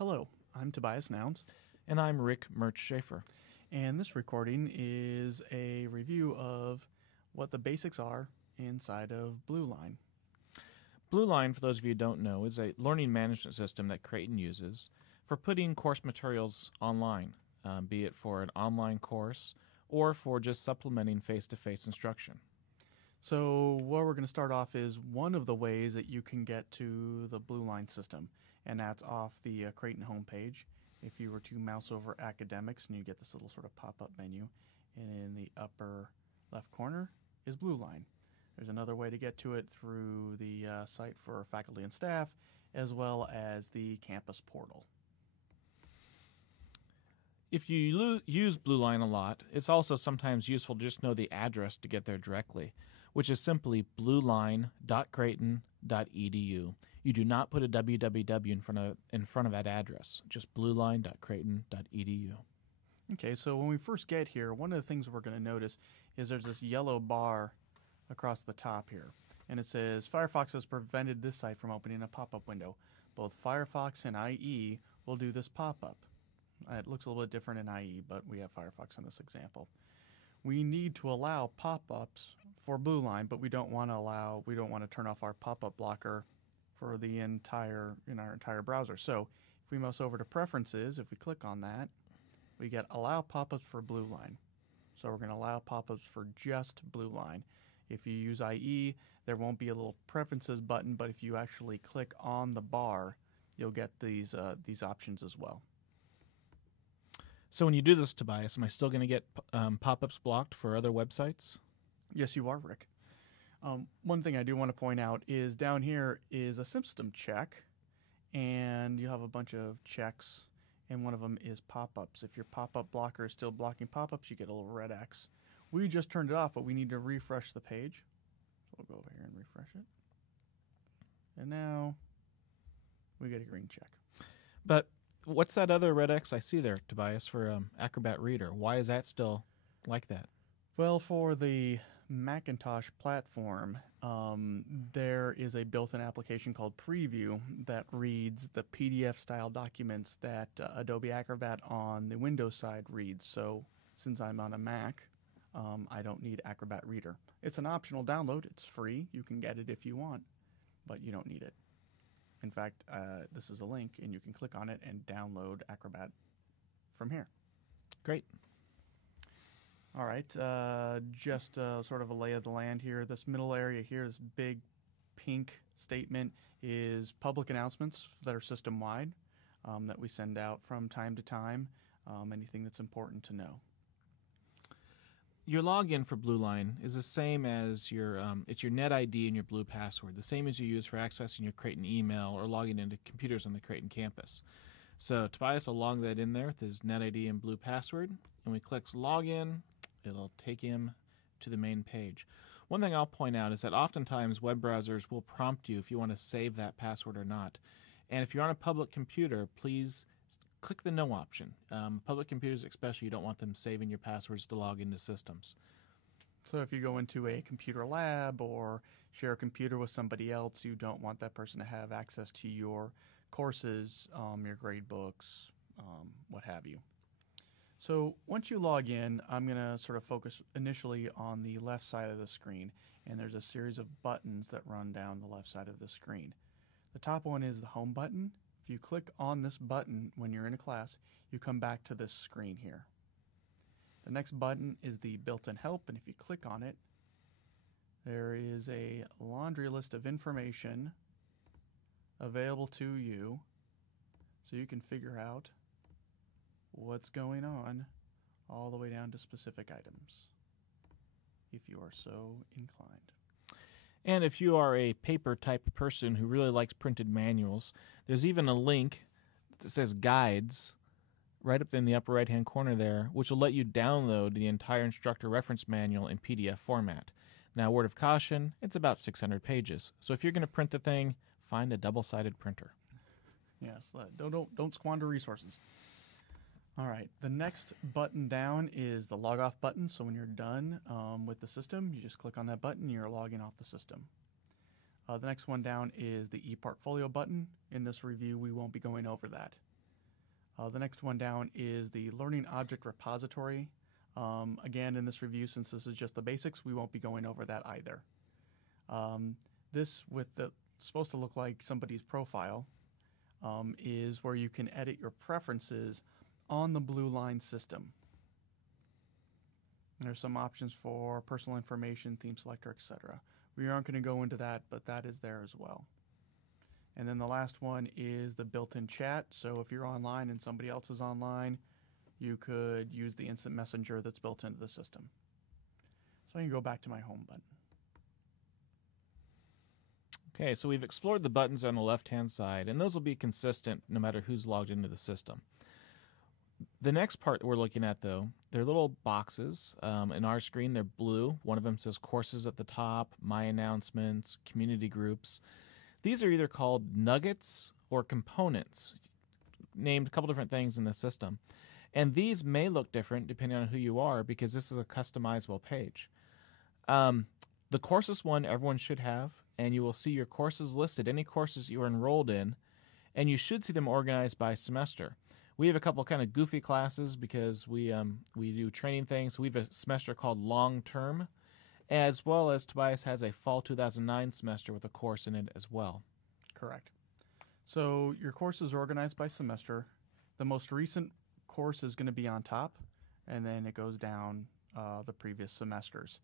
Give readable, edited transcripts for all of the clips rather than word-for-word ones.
Hello, I'm Tobias Nouns, And I'm Rick Merch Schaefer. and this recording is a review of what the basics are inside of BlueLine. BlueLine, for those of you who don't know, is a learning management system that Creighton uses for putting course materials online, be it for an online course or for just supplementing face-to-face instruction. So where we're going to start off is one of the ways that you can get to the BlueLine system, and that's off the Creighton homepage. If you were to mouse over Academics, and you get this little sort of pop-up menu, and in the upper left corner is BlueLine. There's another way to get to it through the site for faculty and staff, as well as the campus portal. If you use BlueLine a lot, it's also sometimes useful to just know the address to get there directly, which is simply blueline.creighton.edu. You do not put a www in front of that address, just blueline.creighton.edu. Okay, so when we first get here, one of the things we're going to notice is there's this yellow bar across the top here, and it says Firefox has prevented this site from opening a pop-up window. Both Firefox and IE will do this pop-up. It looks a little bit different in IE, but we have Firefox in this example. We need to allow pop-ups for BlueLine, but we don't want to turn off our pop-up blocker for our entire browser. So if we mouse over to Preferences, if we click on that, we get Allow Pop-ups for BlueLine. So we're going to allow pop-ups for just BlueLine. If you use IE, there won't be a little Preferences button, but if you actually click on the bar, you'll get these options as well. So when you do this, Tobias, am I still going to get pop-ups blocked for other websites? Yes, you are, Rick. One thing I do want to point out is down here is a system check, and you have a bunch of checks, and one of them is pop-ups. If your pop-up blocker is still blocking pop-ups, you get a little red X. We just turned it off, but we need to refresh the page. So we'll go over here and refresh it. And now we get a green check. But what's that other red X I see there, Tobias, for Acrobat Reader? Why is that still like that? Well, for the Macintosh platform, there is a built-in application called Preview that reads the PDF-style documents that Adobe Acrobat on the Windows side reads. So since I'm on a Mac, I don't need Acrobat Reader. It's an optional download. It's free. You can get it if you want, but you don't need it. In fact, this is a link, and you can click on it and download Acrobat from here. Great. All right, just sort of a lay of the land here. This middle area here, this big pink statement, is public announcements that are system-wide that we send out from time to time, anything that's important to know. Your login for BlueLine is the same as it's your NetID and your Blue password, the same as you use for accessing your Creighton email or logging into computers on the Creighton campus. So Tobias will log that in there with his NetID and Blue password, and when he clicks Login, it'll take him to the main page. One thing I'll point out is that oftentimes web browsers will prompt you if you want to save that password or not. And if you're on a public computer, please click the No option. Public computers especially, you don't want them saving your passwords to log into systems. So if you go into a computer lab or share a computer with somebody else, you don't want that person to have access to your courses, your grade books, what have you. So once you log in, I'm going to sort of focus initially on the left side of the screen, and there's a series of buttons that run down the left side of the screen. The top one is the Home button. If you click on this button when you're in a class, you come back to this screen here. The next button is the built-in Help, and if you click on it, there is a laundry list of information available to you so you can figure out what's going on all the way down to specific items, if you are so inclined. And if you are a paper type person who really likes printed manuals, there's even a link that says Guides right up in the upper right hand corner there, which will let you download the entire instructor reference manual in PDF format. Now, word of caution, it's about 600 pages. So if you're going to print the thing, find a double-sided printer. Yes, don't squander resources. All right, the next button down is the log off button. So when you're done with the system, you just click on that button, you're logging off the system. The next one down is the ePortfolio button. In this review, we won't be going over that. The next one down is the Learning Object Repository. Again, in this review, since this is just the basics, we won't be going over that either. This, supposed to look like somebody's profile, is where you can edit your preferences on the BlueLine system. There's some options for personal information, theme selector, etc. We aren't going to go into that, but that is there as well. And then the last one is the built-in chat. So if you're online and somebody else is online, you could use the instant messenger that's built into the system. So I can go back to my home button. Okay, so we've explored the buttons on the left-hand side, and those will be consistent no matter who's logged into the system. The next part that we're looking at, though, they're little boxes. In our screen, they're blue. One of them says courses at the top, my announcements, community groups. These are either called nuggets or components, named a couple different things in the system. And these may look different depending on who you are because this is a customizable page. The courses one everyone should have, and you will see your courses listed, any courses you are enrolled in, and you should see them organized by semester. We have a couple kind of goofy classes because we do training things. We have a semester called Long Term, as well as Tobias has a Fall 2009 semester with a course in it as well. Correct. So your course is organized by semester. The most recent course is going to be on top, and then it goes down the previous semesters.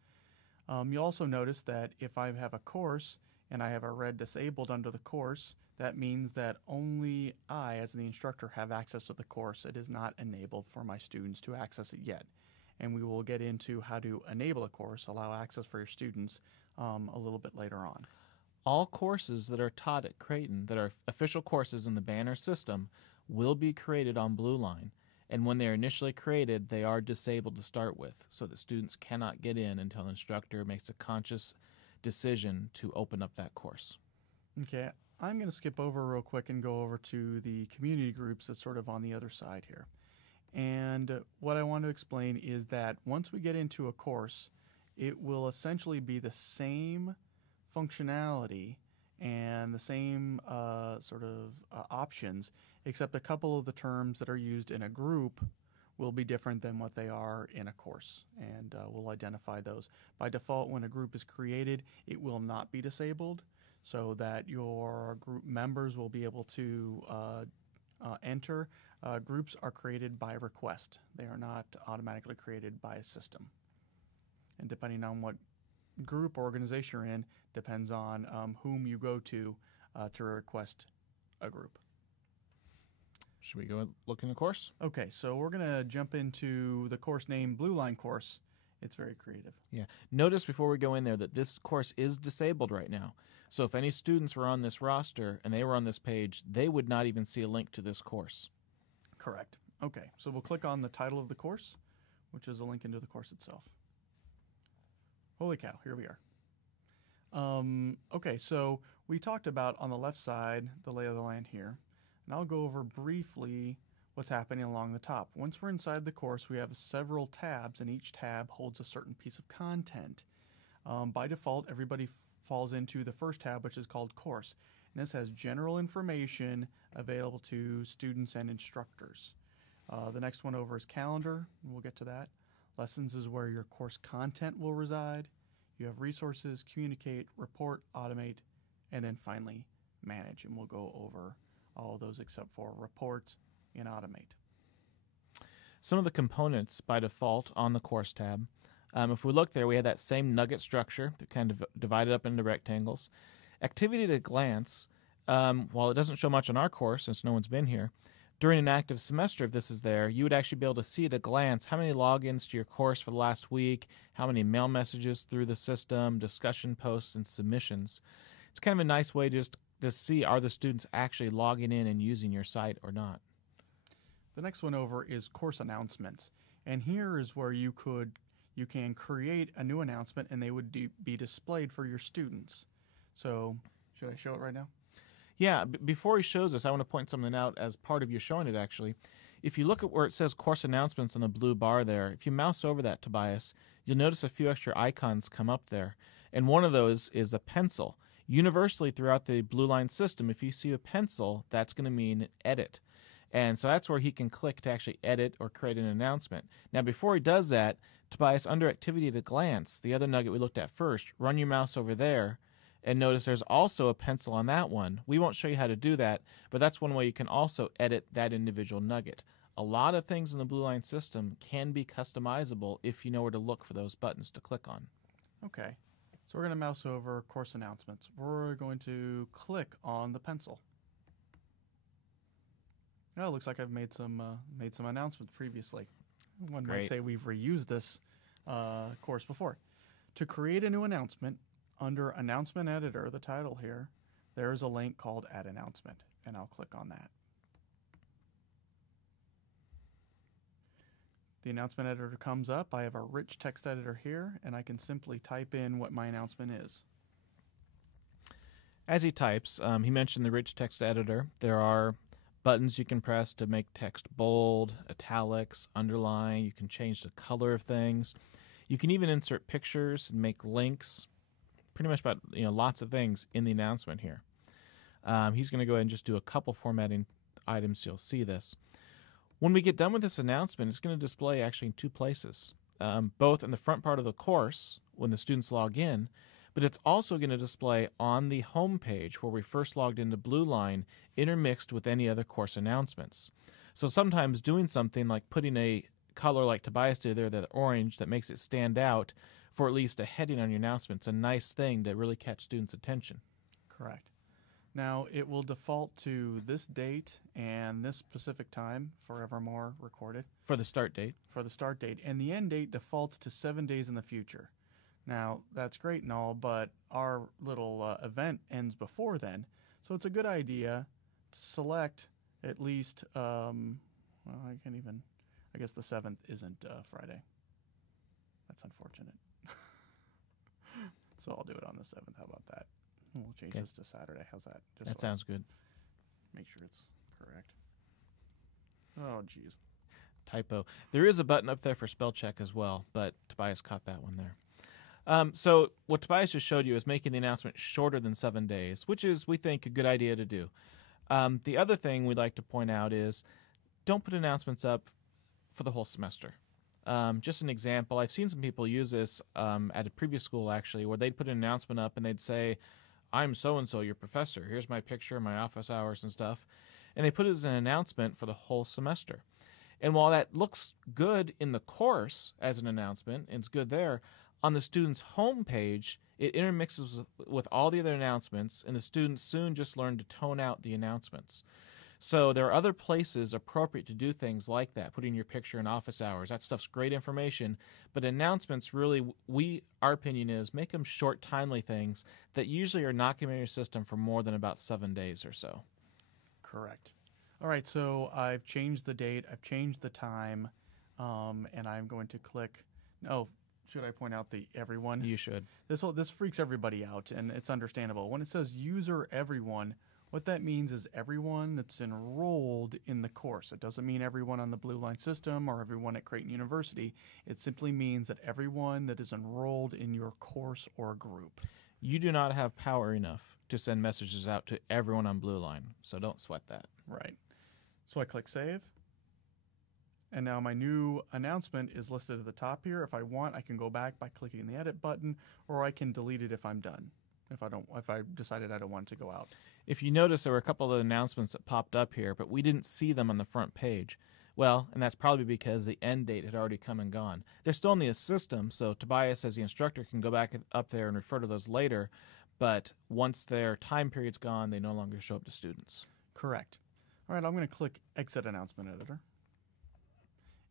You'll also notice that if I have a course and I have a red disabled under the course, that means that only I, as the instructor, have access to the course. It is not enabled for my students to access it yet. And we will get into how to enable a course, allow access for your students a little bit later on. All courses that are taught at Creighton that are official courses in the Banner system will be created on BlueLine. And when they're initially created, they are disabled to start with, so that students cannot get in until an instructor makes a conscious decision to open up that course. Okay, I'm going to skip over real quick and go over to the community groups that's sort of on the other side here. And what I want to explain is that once we get into a course, it will essentially be the same functionality and the same options, except a couple of the terms that are used in a group will be different than what they are in a course, and we'll identify those. By default, when a group is created, it will not be disabled, so that your group members will be able to enter. Groups are created by request. They are not automatically created by a system. And depending on what group or organization you're in, depends on whom you go to request a group. Should we go look in the course? Okay, so we're going to jump into the course name BlueLine course. It's very creative. Yeah. Notice before we go in there that this course is disabled right now. So if any students were on this roster and they were on this page, they would not even see a link to this course. Correct. Okay, so we'll click on the title of the course, which is a link into the course itself. Holy cow, here we are. Okay, so we talked about on the left side the lay of the land here, and I'll go over briefly what's happening along the top. Once we're inside the course, we have several tabs, and each tab holds a certain piece of content. By default, everybody falls into the first tab, which is called Course, and this has general information available to students and instructors. The next one over is Calendar, and we'll get to that. Lessons is where your course content will reside. You have Resources, Communicate, Report, Automate, and then finally Manage, and we'll go over all of those except for Report and Automate. Some of the components by default on the Course tab. If we look there, we have that same nugget structure that kind of divided up into rectangles. Activity at a glance, while it doesn't show much on our course since no one's been here, during an active semester, if this is there, you would actually be able to see at a glance how many logins to your course for the last week, how many mail messages through the system, discussion posts, and submissions. It's kind of a nice way just to see, are the students actually logging in and using your site or not. The next one over is Course Announcements, and here is where you can create a new announcement and they would be displayed for your students. So, should I show it right now? Yeah, before he shows us, I want to point something out as part of you showing it, actually. If you look at where it says Course Announcements on the blue bar there, if you mouse over that, Tobias, you'll notice a few extra icons come up there. And one of those is a pencil. Universally throughout the BlueLine system, if you see a pencil, that's going to mean edit. And so that's where he can click to actually edit or create an announcement. Now, before he does that, Tobias, under Activity at a Glance, the other nugget we looked at first, run your mouse over there and notice there's also a pencil on that one. We won't show you how to do that, but that's one way you can also edit that individual nugget. A lot of things in the BlueLine system can be customizable if you know where to look for those buttons to click on. Okay. So we're going to mouse over Course Announcements. We're going to click on the pencil. Oh, it looks like I've made some announcements previously. One might say we've reused this course before. To create a new announcement, under Announcement Editor, the title here, there is a link called Add Announcement, and I'll click on that. The announcement editor comes up. I have a rich text editor here, and I can simply type in what my announcement is. As he types, he mentioned the rich text editor. There are buttons you can press to make text bold, italics, underline. You can change the color of things. You can even insert pictures and make links. Pretty much about lots of things in the announcement here. He's going to go ahead and just do a couple formatting items so you'll see this. When we get done with this announcement, it's going to display actually in two places, both in the front part of the course when the students log in, but it's also going to display on the home page where we first logged into BlueLine, intermixed with any other course announcements. So sometimes doing something like putting a color like Tobias did there, that orange, that makes it stand out for at least a heading on your announcement, it's a nice thing to really catch students' attention. Correct. Now, it will default to this date and this specific time, forevermore recorded. For the start date. For the start date. And the end date defaults to 7 days in the future. Now, that's great and all, but our little event ends before then. So it's a good idea to select at least, well, I guess the 7th isn't Friday. That's unfortunate. So I'll do it on the 7th. How about that? We'll change this to Saturday. How's that? Just that sounds good. Make sure it's correct. Oh, geez. Typo. There is a button up there for spell check as well, but Tobias caught that one there. So what Tobias just showed you is making the announcement shorter than 7 days, which is, we think, a good idea to do. The other thing we'd like to point out is don't put announcements up for the whole semester. Just an example, I've seen some people use this at a previous school, actually, where they'd put an announcement up and they'd say, I'm so-and-so, your professor. Here's my picture, my office hours and stuff. And they put it as an announcement for the whole semester. And while that looks good in the course as an announcement, and it's good there, on the student's home page, it intermixes with all the other announcements, and the students soon just learn to tone out the announcements. So there are other places appropriate to do things like that, putting your picture in office hours. That stuff's great information, but announcements really, our opinion is, make them short, timely things that usually are not going to be in your system for more than about 7 days or so. Correct. All right, so I've changed the date, I've changed the time, and I'm going to click, should I point out the everyone? You should. This freaks everybody out, and it's understandable. When it says user everyone, what that means is everyone that's enrolled in the course. It doesn't mean everyone on the BlueLine system or everyone at Creighton University. It simply means that everyone that is enrolled in your course or group. You do not have power enough to send messages out to everyone on BlueLine, so don't sweat that. Right. So I click Save. And now my new announcement is listed at the top here. If I want, I can go back by clicking the Edit button, or I can delete it if I'm done. If I decided I don't want it to go out. If you notice, there were a couple of announcements that popped up here, but we didn't see them on the front page. Well, and that's probably because the end date had already come and gone. They're still in the system, so Tobias, as the instructor, can go back up there and refer to those later, but once their time period's gone, they no longer show up to students. Correct. All right, I'm going to click Exit Announcement Editor.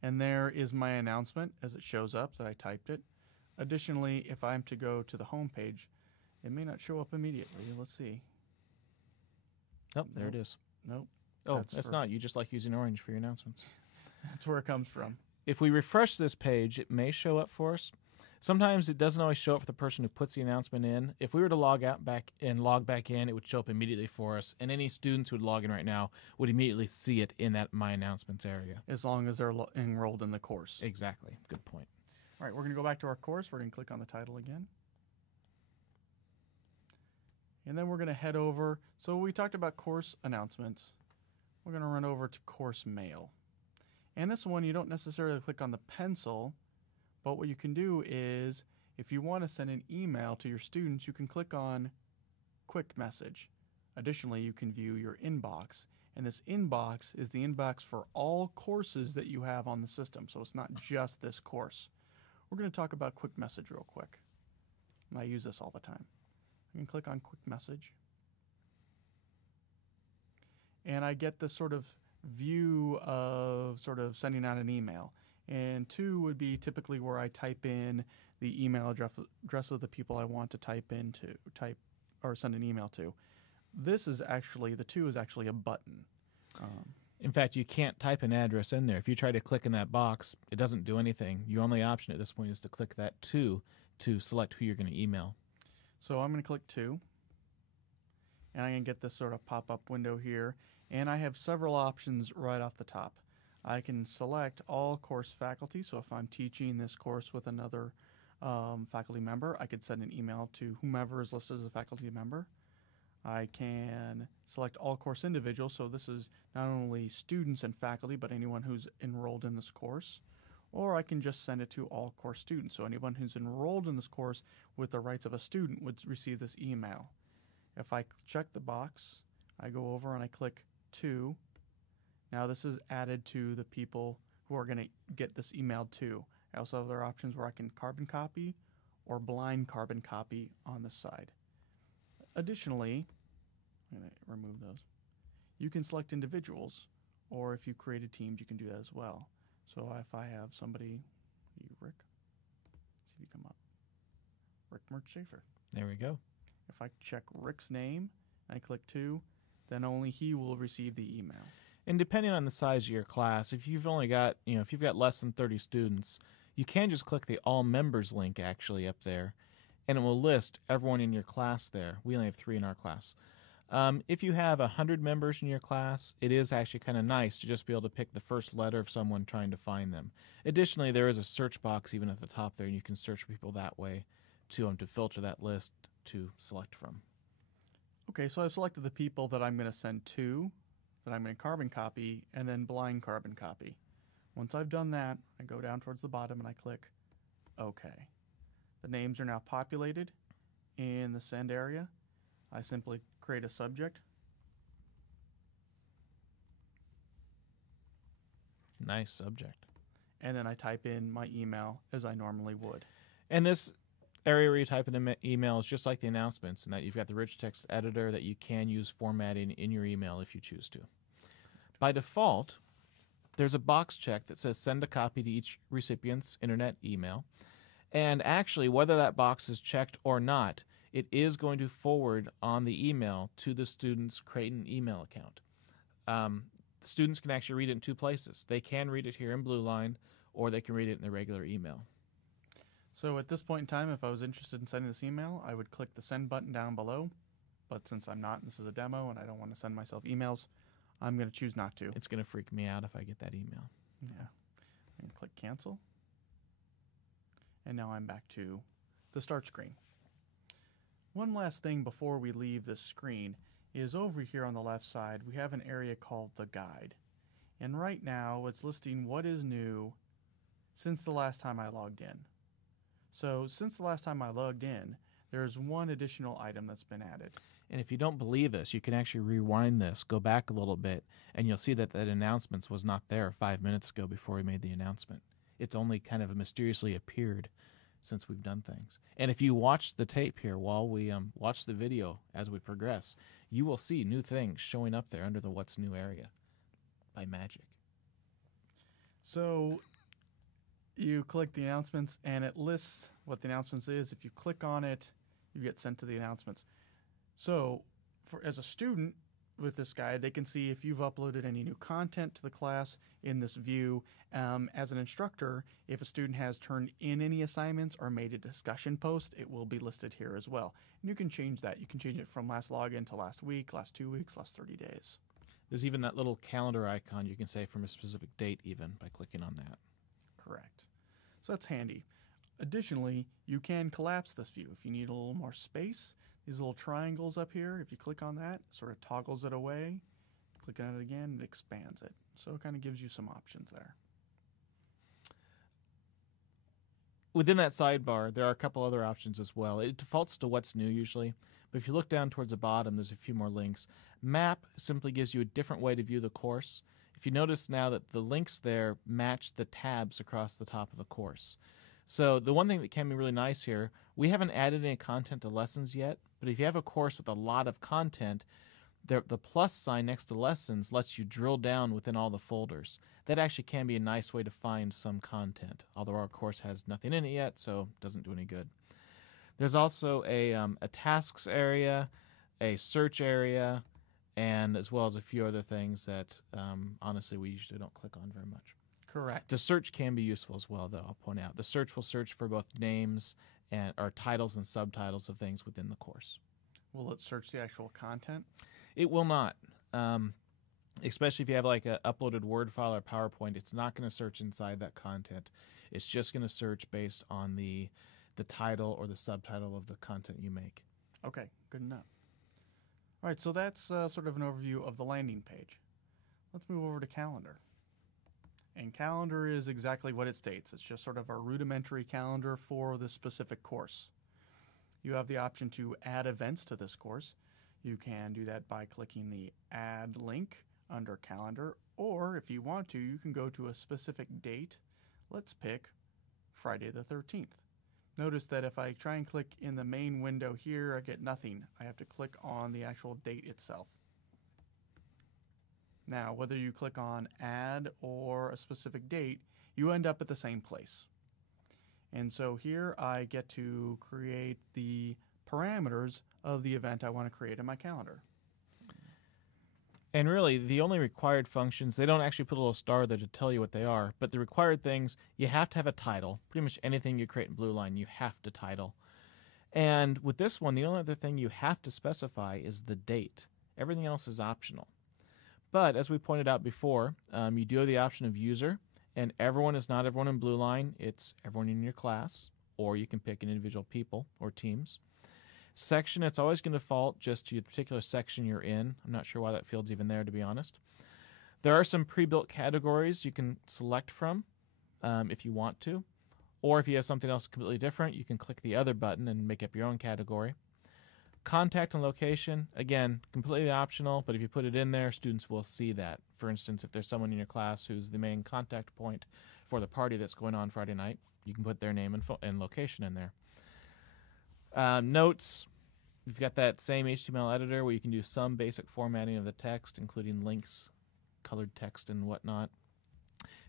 And there is my announcement as it shows up that I typed it. Additionally, if I'm to go to the home page, it may not show up immediately. Let's see. Oh, there it is. Nope. Oh, that's not. You just like using orange for your announcements. That's where it comes from. If we refresh this page, it may show up for us. Sometimes it doesn't always show up for the person who puts the announcement in. If we were to log back in, it would show up immediately for us, and any students who would log in right now would immediately see it in that My Announcements area. As long as they're enrolled in the course. Exactly. Good point. All right, we're going to go back to our course. We're going to click on the title again. And then we're going to head over. So we talked about course announcements. we're going to run over to course mail. And this one, you don't necessarily click on the pencil, but what you can do is, if you want to send an email to your students, you can click on Quick Message. Additionally, you can view your inbox, and this inbox is the inbox for all courses that you have on the system, so it's not just this course. We're going to talk about Quick Message real quick. I use this all the time. I can click on Quick Message, and I get this sort of view of sort of sending out an email. And 2 would be typically where I type in the email address of the people I want to type or send an email to. This is actually, the 2 is actually a button. In fact, you can't type an address in there. If you try to click in that box, it doesn't do anything. Your only option at this point is to click that 2 to select who you're going to email. So I'm going to click 2, and I'm going to get this sort of pop-up window here, and I have several options right off the top. I can select all course faculty, so if I'm teaching this course with another faculty member, I could send an email to whomever is listed as a faculty member. I can select all course individuals, so this is not only students and faculty, but anyone who's enrolled in this course. Or I can just send it to all course students, so anyone who's enrolled in this course with the rights of a student would receive this email. If I check the box, I go over and I click 2. Now this is added to the people who are going to get this emailed to. I also have other options where I can carbon copy or blind carbon copy on the side. Additionally, I'm going to remove those. You can select individuals, or if you created teams, you can do that as well. So if I have somebody, Rick, see if you come up. Rick Merch Schaefer. There we go. If I check Rick's name and I click 2, then only he will receive the email. And depending on the size of your class, if you've only got, if you've got less than 30 students, you can just click the All Members link actually up there, and it will list everyone in your class there. We only have 3 in our class. If you have 100 members in your class, it is actually kind of nice to just be able to pick the first letter of someone trying to find them. Additionally, there is a search box even at the top there, and you can search for people that way to filter that list to select from. Okay, so I've selected the people that I'm going to send to, that I'm going to carbon copy, and then blind carbon copy. Once I've done that, I go down towards the bottom and I click OK. The names are now populated in the send area. I simply create a subject. Nice subject. And then I type in my email as I normally would. And this area where you type in an email is just like the announcements, in that you've got the rich text editor that you can use formatting in your email if you choose to. By default, there's a box check that says send a copy to each recipient's internet email. And actually, whether that box is checked or not, it is going to forward on the email to the student's Creighton email account. Students can actually read it in 2 places. They can read it here in BlueLine, or they can read it in the regular email. So at this point in time, if I was interested in sending this email, I would click the send button down below. But since I'm not, this is a demo, and I don't want to send myself emails, I'm going to choose not to. It's going to freak me out if I get that email. Yeah. I'm going to click cancel. And now I'm back to the start screen. One last thing before we leave this screen is over here on the left side, we have an area called the guide. And right now, it's listing what is new since the last time I logged in. So since the last time I logged in, there's one additional item that's been added. And if you don't believe us, you can actually rewind this, go back a little bit, and you'll see that that announcements was not there 5 minutes ago before we made the announcement. It's only kind of mysteriously appeared since we've done things. And if you watch the tape here while we watch the video as we progress, you will see new things showing up there under the What's New area by magic. So you click the announcements, and it lists what the announcements is. If you click on it, you get sent to the announcements. So as a student with this guide, they can see if you've uploaded any new content to the class in this view. As an instructor, if a student has turned in any assignments or made a discussion post, it will be listed here as well. And you can change that. You can change it from last login to last week, last 2 weeks, last 30 days. There's even that little calendar icon you can say from a specific date even by clicking on that. Correct. So that's handy. Additionally, you can collapse this view. If you need a little more space, these little triangles up here, if you click on that, sort of toggles it away, Click on it again, it expands it. So it kind of gives you some options there. Within that sidebar, there are a couple other options as well. It defaults to what's new usually, but if you look down towards the bottom, there's a few more links. Map simply gives you a different way to view the course. If you notice now that the links there match the tabs across the top of the course. So the one thing that can be really nice here, we haven't added any content to lessons yet, but if you have a course with a lot of content, the plus sign next to lessons lets you drill down within all the folders. That actually can be a nice way to find some content, although our course has nothing in it yet, so it doesn't do any good. There's also a tasks area, a search area, and as well as a few other things that honestly we usually don't click on very much. Correct. The search can be useful as well, though, I'll point out. The search will search for both names or titles and subtitles of things within the course. Will it search the actual content? It will not. Especially if you have like an uploaded Word file or PowerPoint, it's not going to search inside that content. It's just going to search based on the title or the subtitle of the content you make. Okay, good enough. All right, so that's sort of an overview of the landing page. Let's move over to Calendar. And Calendar is exactly what it states. It's just sort of a rudimentary calendar for this specific course. You have the option to add events to this course. You can do that by clicking the Add link under Calendar, or if you want to, you can go to a specific date. Let's pick Friday the 13th. Notice that if I try and click in the main window here, I get nothing. I have to click on the actual date itself. Now, whether you click on Add or a specific date, you end up at the same place. And so here I get to create the parameters of the event I want to create in my calendar. And really, the only required functions, they don't actually put a little star there to tell you what they are, but the required things, you have to have a title. Pretty much anything you create in BlueLine, you have to title. And with this one, the only other thing you have to specify is the date. Everything else is optional. But as we pointed out before, you do have the option of user, and everyone is not everyone in BlueLine. It's everyone in your class, or you can pick an individual people or teams. Section, it's always going to default just to the particular section you're in. I'm not sure why that field's even there, to be honest. There are some pre-built categories you can select from if you want to. Or if you have something else completely different, you can click the other button and make up your own category. Contact and location, again, completely optional, but if you put it in there, students will see that. For instance, if there's someone in your class who's the main contact point for the party that's going on Friday night, you can put their name and location in there. Notes, you've got that same HTML editor where you can do some basic formatting of the text, including links, colored text, and whatnot.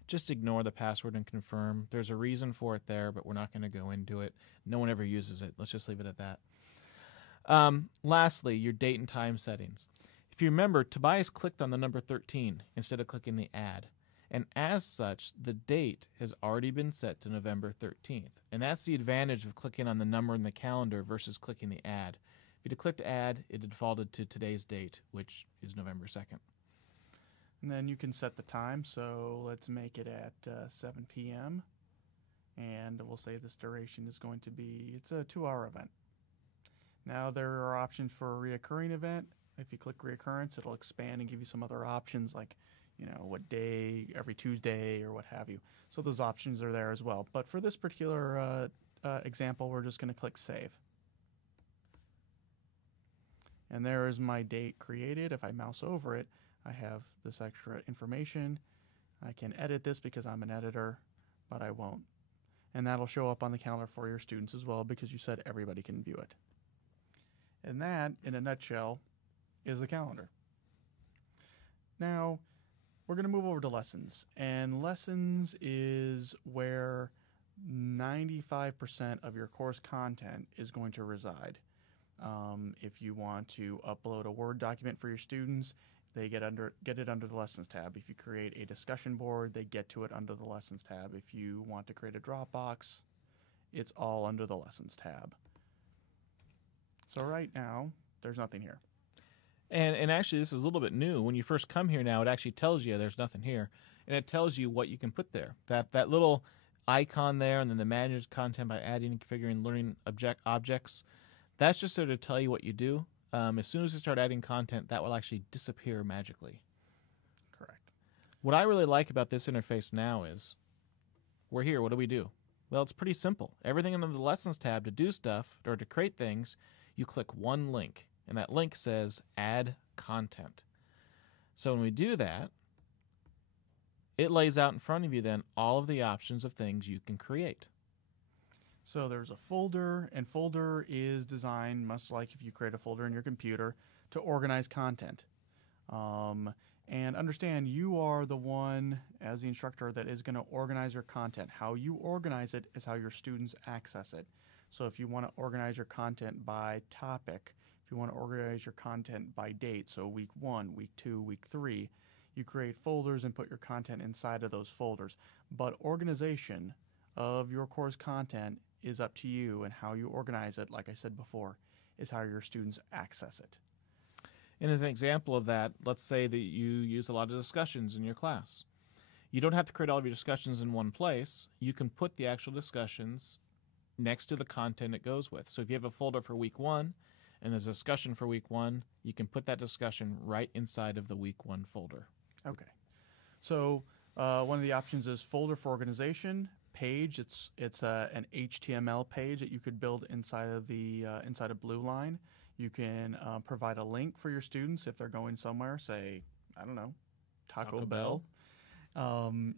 Just ignore the password and confirm. There's a reason for it there, but we're not going to go into it. No one ever uses it. Let's just leave it at that. Lastly, your date and time settings. If you remember, Tobias clicked on the number 13 instead of clicking the add. And as such, the date has already been set to November 13th. And that's the advantage of clicking on the number in the calendar versus clicking the add. If you clicked add, it defaulted to today's date, which is November 2nd. And then you can set the time, so let's make it at 7 p.m. And we'll say this duration is going to be, it's a 2-hour event. Now there are options for a reoccurring event. If you click reoccurrence, it'll expand and give you some other options like, what day, every Tuesday, or what have you. So those options are there as well. But for this particular example, we're just going to click Save. And there is my date created. If I mouse over it, I have this extra information. I can edit this because I'm an editor, but I won't. And that'll show up on the calendar for your students as well because you said everybody can view it. And that, in a nutshell, is the calendar. Now, we're going to move over to lessons. And lessons is where 95% of your course content is going to reside. If you want to upload a Word document for your students, they get it under the Lessons tab. If you create a discussion board, they get to it under the Lessons tab. If you want to create a Dropbox, it's all under the Lessons tab. So right now, there's nothing here. And actually, this is a little bit new. When you first come here now, it actually tells you there's nothing here. And it tells you what you can put there. That little icon there, and then the manage content by adding and configuring learning objects, that's just there to tell you what you do. As soon as you start adding content, that will actually disappear magically. What I really like about this interface now is we're here. What do we do? Well, it's pretty simple. Everything under the Lessons tab to do stuff or to create things, you click one link, and that link says Add Content. So when we do that, it lays out in front of you then all of the options of things you can create. So there's a folder, and folder is designed, much like if you create a folder in your computer, to organize content. And understand you are the one, as the instructor, that is going to organize your content. How you organize it is how your students access it. So if you want to organize your content by topic, if you want to organize your content by date, so week 1, week 2, week 3, you create folders and put your content inside of those folders. But organization of your course content is up to you, and how you organize it, like I said before, is how your students access it. And as an example of that, let's say that you use a lot of discussions in your class. You don't have to create all of your discussions in one place. You can put the actual discussions next to the content it goes with. So if you have a folder for week 1 and there's a discussion for week 1, you can put that discussion right inside of the week 1 folder. Okay. So one of the options is folder for organization. Page, it's an HTML page that you could build inside of inside of BlueLine. You can provide a link for your students if they're going somewhere, say, I don't know, Taco Bell.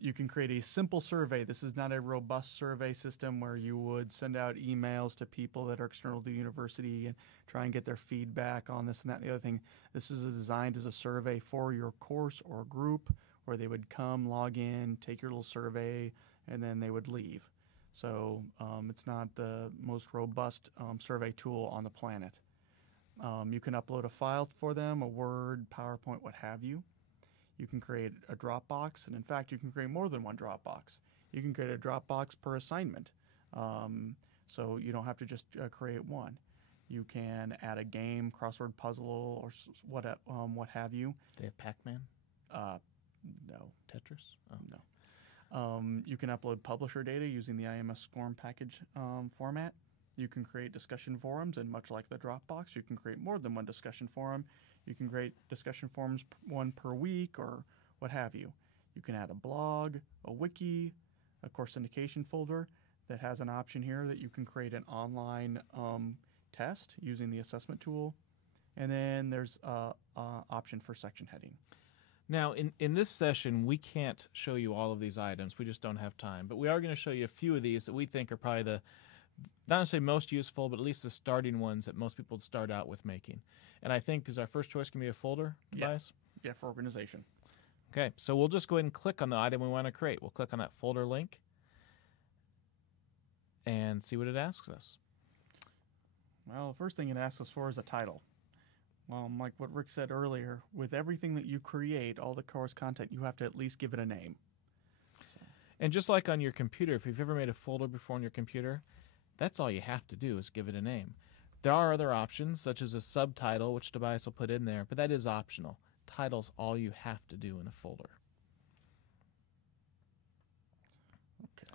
You can create a simple survey. This is not a robust survey system where you would send out emails to people that are external to the university and try and get their feedback on this and that and the other thing. This is designed as a survey for your course or group where they would come, log in, take your little survey, and then they would leave. So it's not the most robust survey tool on the planet. You can upload a file for them, a Word, PowerPoint, what have you. You can create a Dropbox, and in fact, you can create more than one Dropbox. You can create a Dropbox per assignment, so you don't have to just create one. You can add a game, crossword puzzle, or what have you. They have Pac-Man? No. Tetris? Oh. No. You can upload publisher data using the IMS SCORM package format. You can create discussion forums, and much like the Dropbox, you can create more than one discussion forum. You can create discussion forums, one per week or what have you. You can add a blog, a wiki, a course syndication folder that has an option here that you can create an online test using the assessment tool. And then there's an option for section heading. Now, in this session, we can't show you all of these items. We just don't have time. But we are going to show you a few of these that we think are probably the, not necessarily most useful, but at least the starting ones that most people start out with making. And I think our first choice can be a folder, Tobias? Yeah, for organization. Okay, so we'll just go ahead and click on the item we want to create. We'll click on that folder link and see what it asks us. Well, the first thing it asks us for is a title. Well, like what Rick said earlier, with everything that you create, all the course content, you have to at least give it a name. And just like on your computer, if you've ever made a folder before on your computer, that's all you have to do is give it a name. There are other options, such as a subtitle, which Tobias will put in there, but that is optional. Title's all you have to do in a folder. Okay.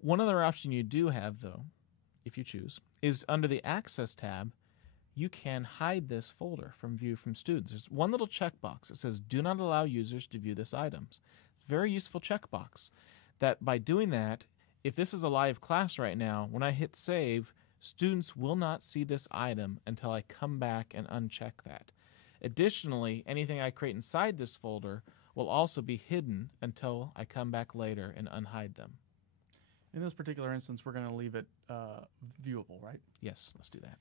One other option you do have, though, if you choose, is under the Access tab, you can hide this folder from view from students. There's one little checkbox that says, do not allow users to view this items. It's a very useful checkbox that by doing that, if this is a live class right now, when I hit save, students will not see this item until I come back and uncheck that. Additionally, anything I create inside this folder will also be hidden until I come back later and unhide them. In this particular instance, we're going to leave it viewable, right? Yes, let's do that.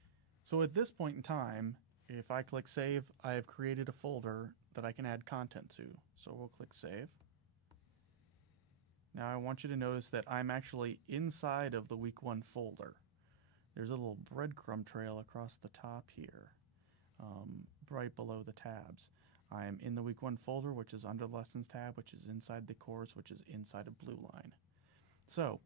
So at this point in time, if I click Save, I have created a folder that I can add content to. So we'll click Save. Now I want you to notice that I'm actually inside of the Week 1 folder. There's a little breadcrumb trail across the top here, right below the tabs. I'm in the Week 1 folder, which is under the Lessons tab, which is inside the course, which is inside of BlueLine. So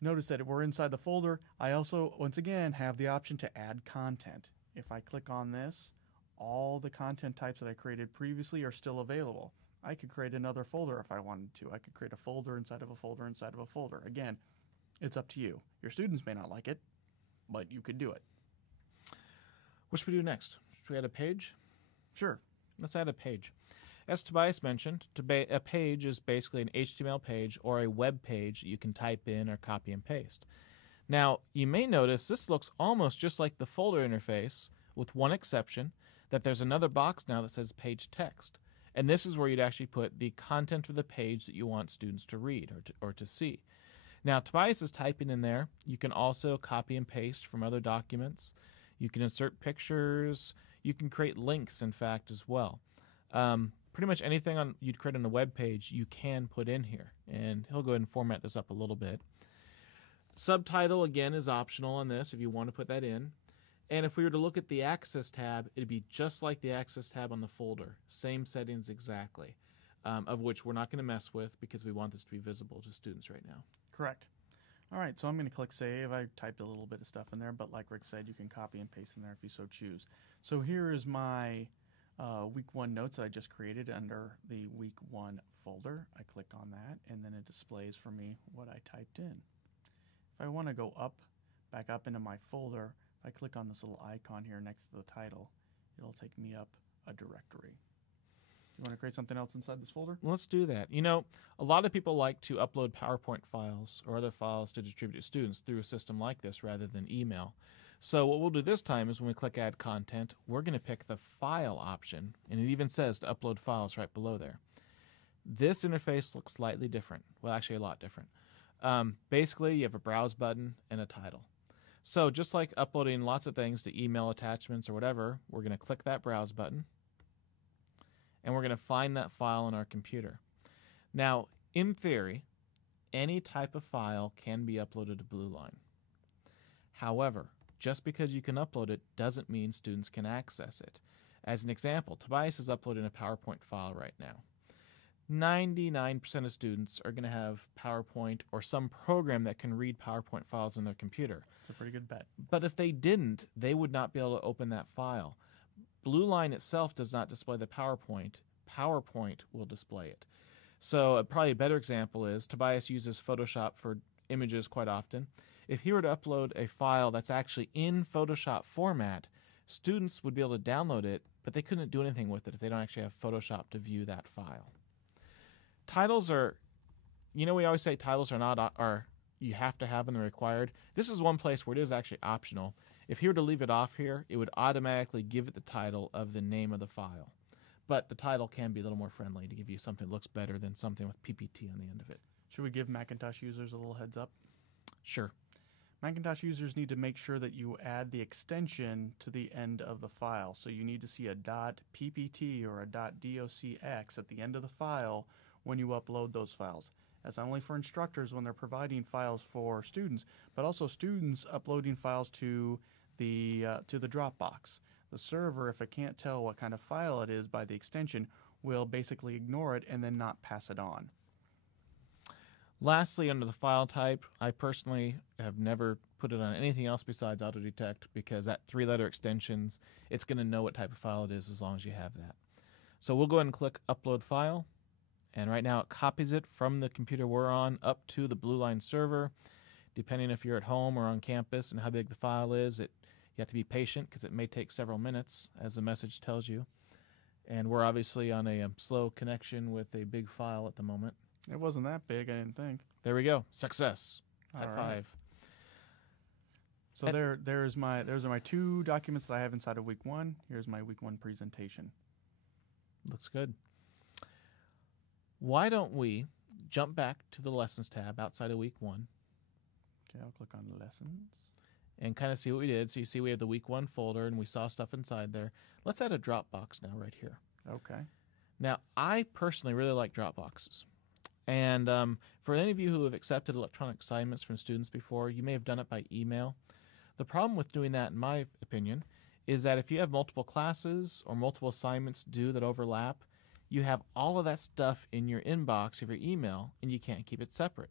notice that we're inside the folder. I also, once again, have the option to add content. If I click on this, all the content types that I created previously are still available. I could create another folder if I wanted to. I could create a folder inside of a folder inside of a folder. Again, it's up to you. Your students may not like it, but you could do it. What should we do next? Should we add a page? Sure. Let's add a page. As Tobias mentioned, a page is basically an HTML page or a web page that you can type in or copy and paste. Now, you may notice this looks almost just like the folder interface, with one exception, that there's another box now that says page text. And this is where you'd actually put the content of the page that you want students to read or to see. Now, Tobias is typing in there. You can also copy and paste from other documents. You can insert pictures. You can create links, in fact, as well. Pretty much anything you'd create on a web page, you can put in here. And he'll go ahead and format this up a little bit. Subtitle, again, is optional on this if you want to put that in. And if we were to look at the Access tab, it'd be just like the Access tab on the folder. Same settings exactly, of which we're not going to mess with because we want this to be visible to students right now. Correct. All right, so I'm going to click Save. I typed a little bit of stuff in there, but like Rick said, you can copy and paste in there if you so choose. So here is my Week 1 notes that I just created under the Week 1 folder. I click on that, and then it displays for me what I typed in. If I want to go back up into my folder, if I click on this little icon here next to the title, it'll take me up a directory. You want to create something else inside this folder? Let's do that. You know, a lot of people like to upload PowerPoint files or other files to distribute to students through a system like this rather than email. So what we'll do this time is when we click Add Content, we're going to pick the File option, and it even says to upload files right below there. This interface looks slightly different. Well, actually a lot different. Basically, you have a Browse button and a title. So just like uploading lots of things to email attachments or whatever, we're going to click that Browse button, and we're going to find that file on our computer. Now, in theory, any type of file can be uploaded to BlueLine. However, just because you can upload it doesn't mean students can access it. As an example, Tobias is uploading a PowerPoint file right now. 99% of students are going to have PowerPoint or some program that can read PowerPoint files on their computer. That's a pretty good bet. But if they didn't, they would not be able to open that file. BlueLine itself does not display the PowerPoint. PowerPoint will display it. So probably a better example is Tobias uses Photoshop for images quite often. If he were to upload a file that's actually in Photoshop format, students would be able to download it, but they couldn't do anything with it if they don't actually have Photoshop to view that file. Titles are, you know, we always say titles are you have to have them, they're required. This is one place where it is actually optional. If you were to leave it off here, it would automatically give it the title of the name of the file. But the title can be a little more friendly to give you something that looks better than something with PPT on the end of it. Should we give Macintosh users a little heads up? Sure. Macintosh users need to make sure that you add the extension to the end of the file. So you need to see a .ppt or a .docx at the end of the file when you upload those files. That's not only for instructors when they're providing files for students, but also students uploading files to the Dropbox. The server, if it can't tell what kind of file it is by the extension, will basically ignore it and then not pass it on. Lastly, under the file type, I personally have never put it on anything else besides AutoDetect because that 3-letter extensions, it's going to know what type of file it is as long as you have that. So we'll go ahead and click Upload File. And right now it copies it from the computer we're on up to the BlueLine server. Depending if you're at home or on campus and how big the file is, you have to be patient because it may take several minutes, as the message tells you. And we're obviously on a slow connection with a big file at the moment. It wasn't that big, I didn't think. There we go. Success. High five. So those are my 2 documents that I have inside of Week 1. Here's my Week 1 presentation. Looks good. Why don't we jump back to the Lessons tab outside of Week 1. Okay, I'll click on Lessons. And kind of see what we did. So you see we have the Week 1 folder, and we saw stuff inside there. Let's add a Dropbox now right here. Okay. Now, I personally really like Dropboxes. And for any of you who have accepted electronic assignments from students before, you may have done it by email. The problem with doing that, in my opinion, is that if you have multiple classes or multiple assignments due that overlap, you have all of that stuff in your inbox of your email, and you can't keep it separate.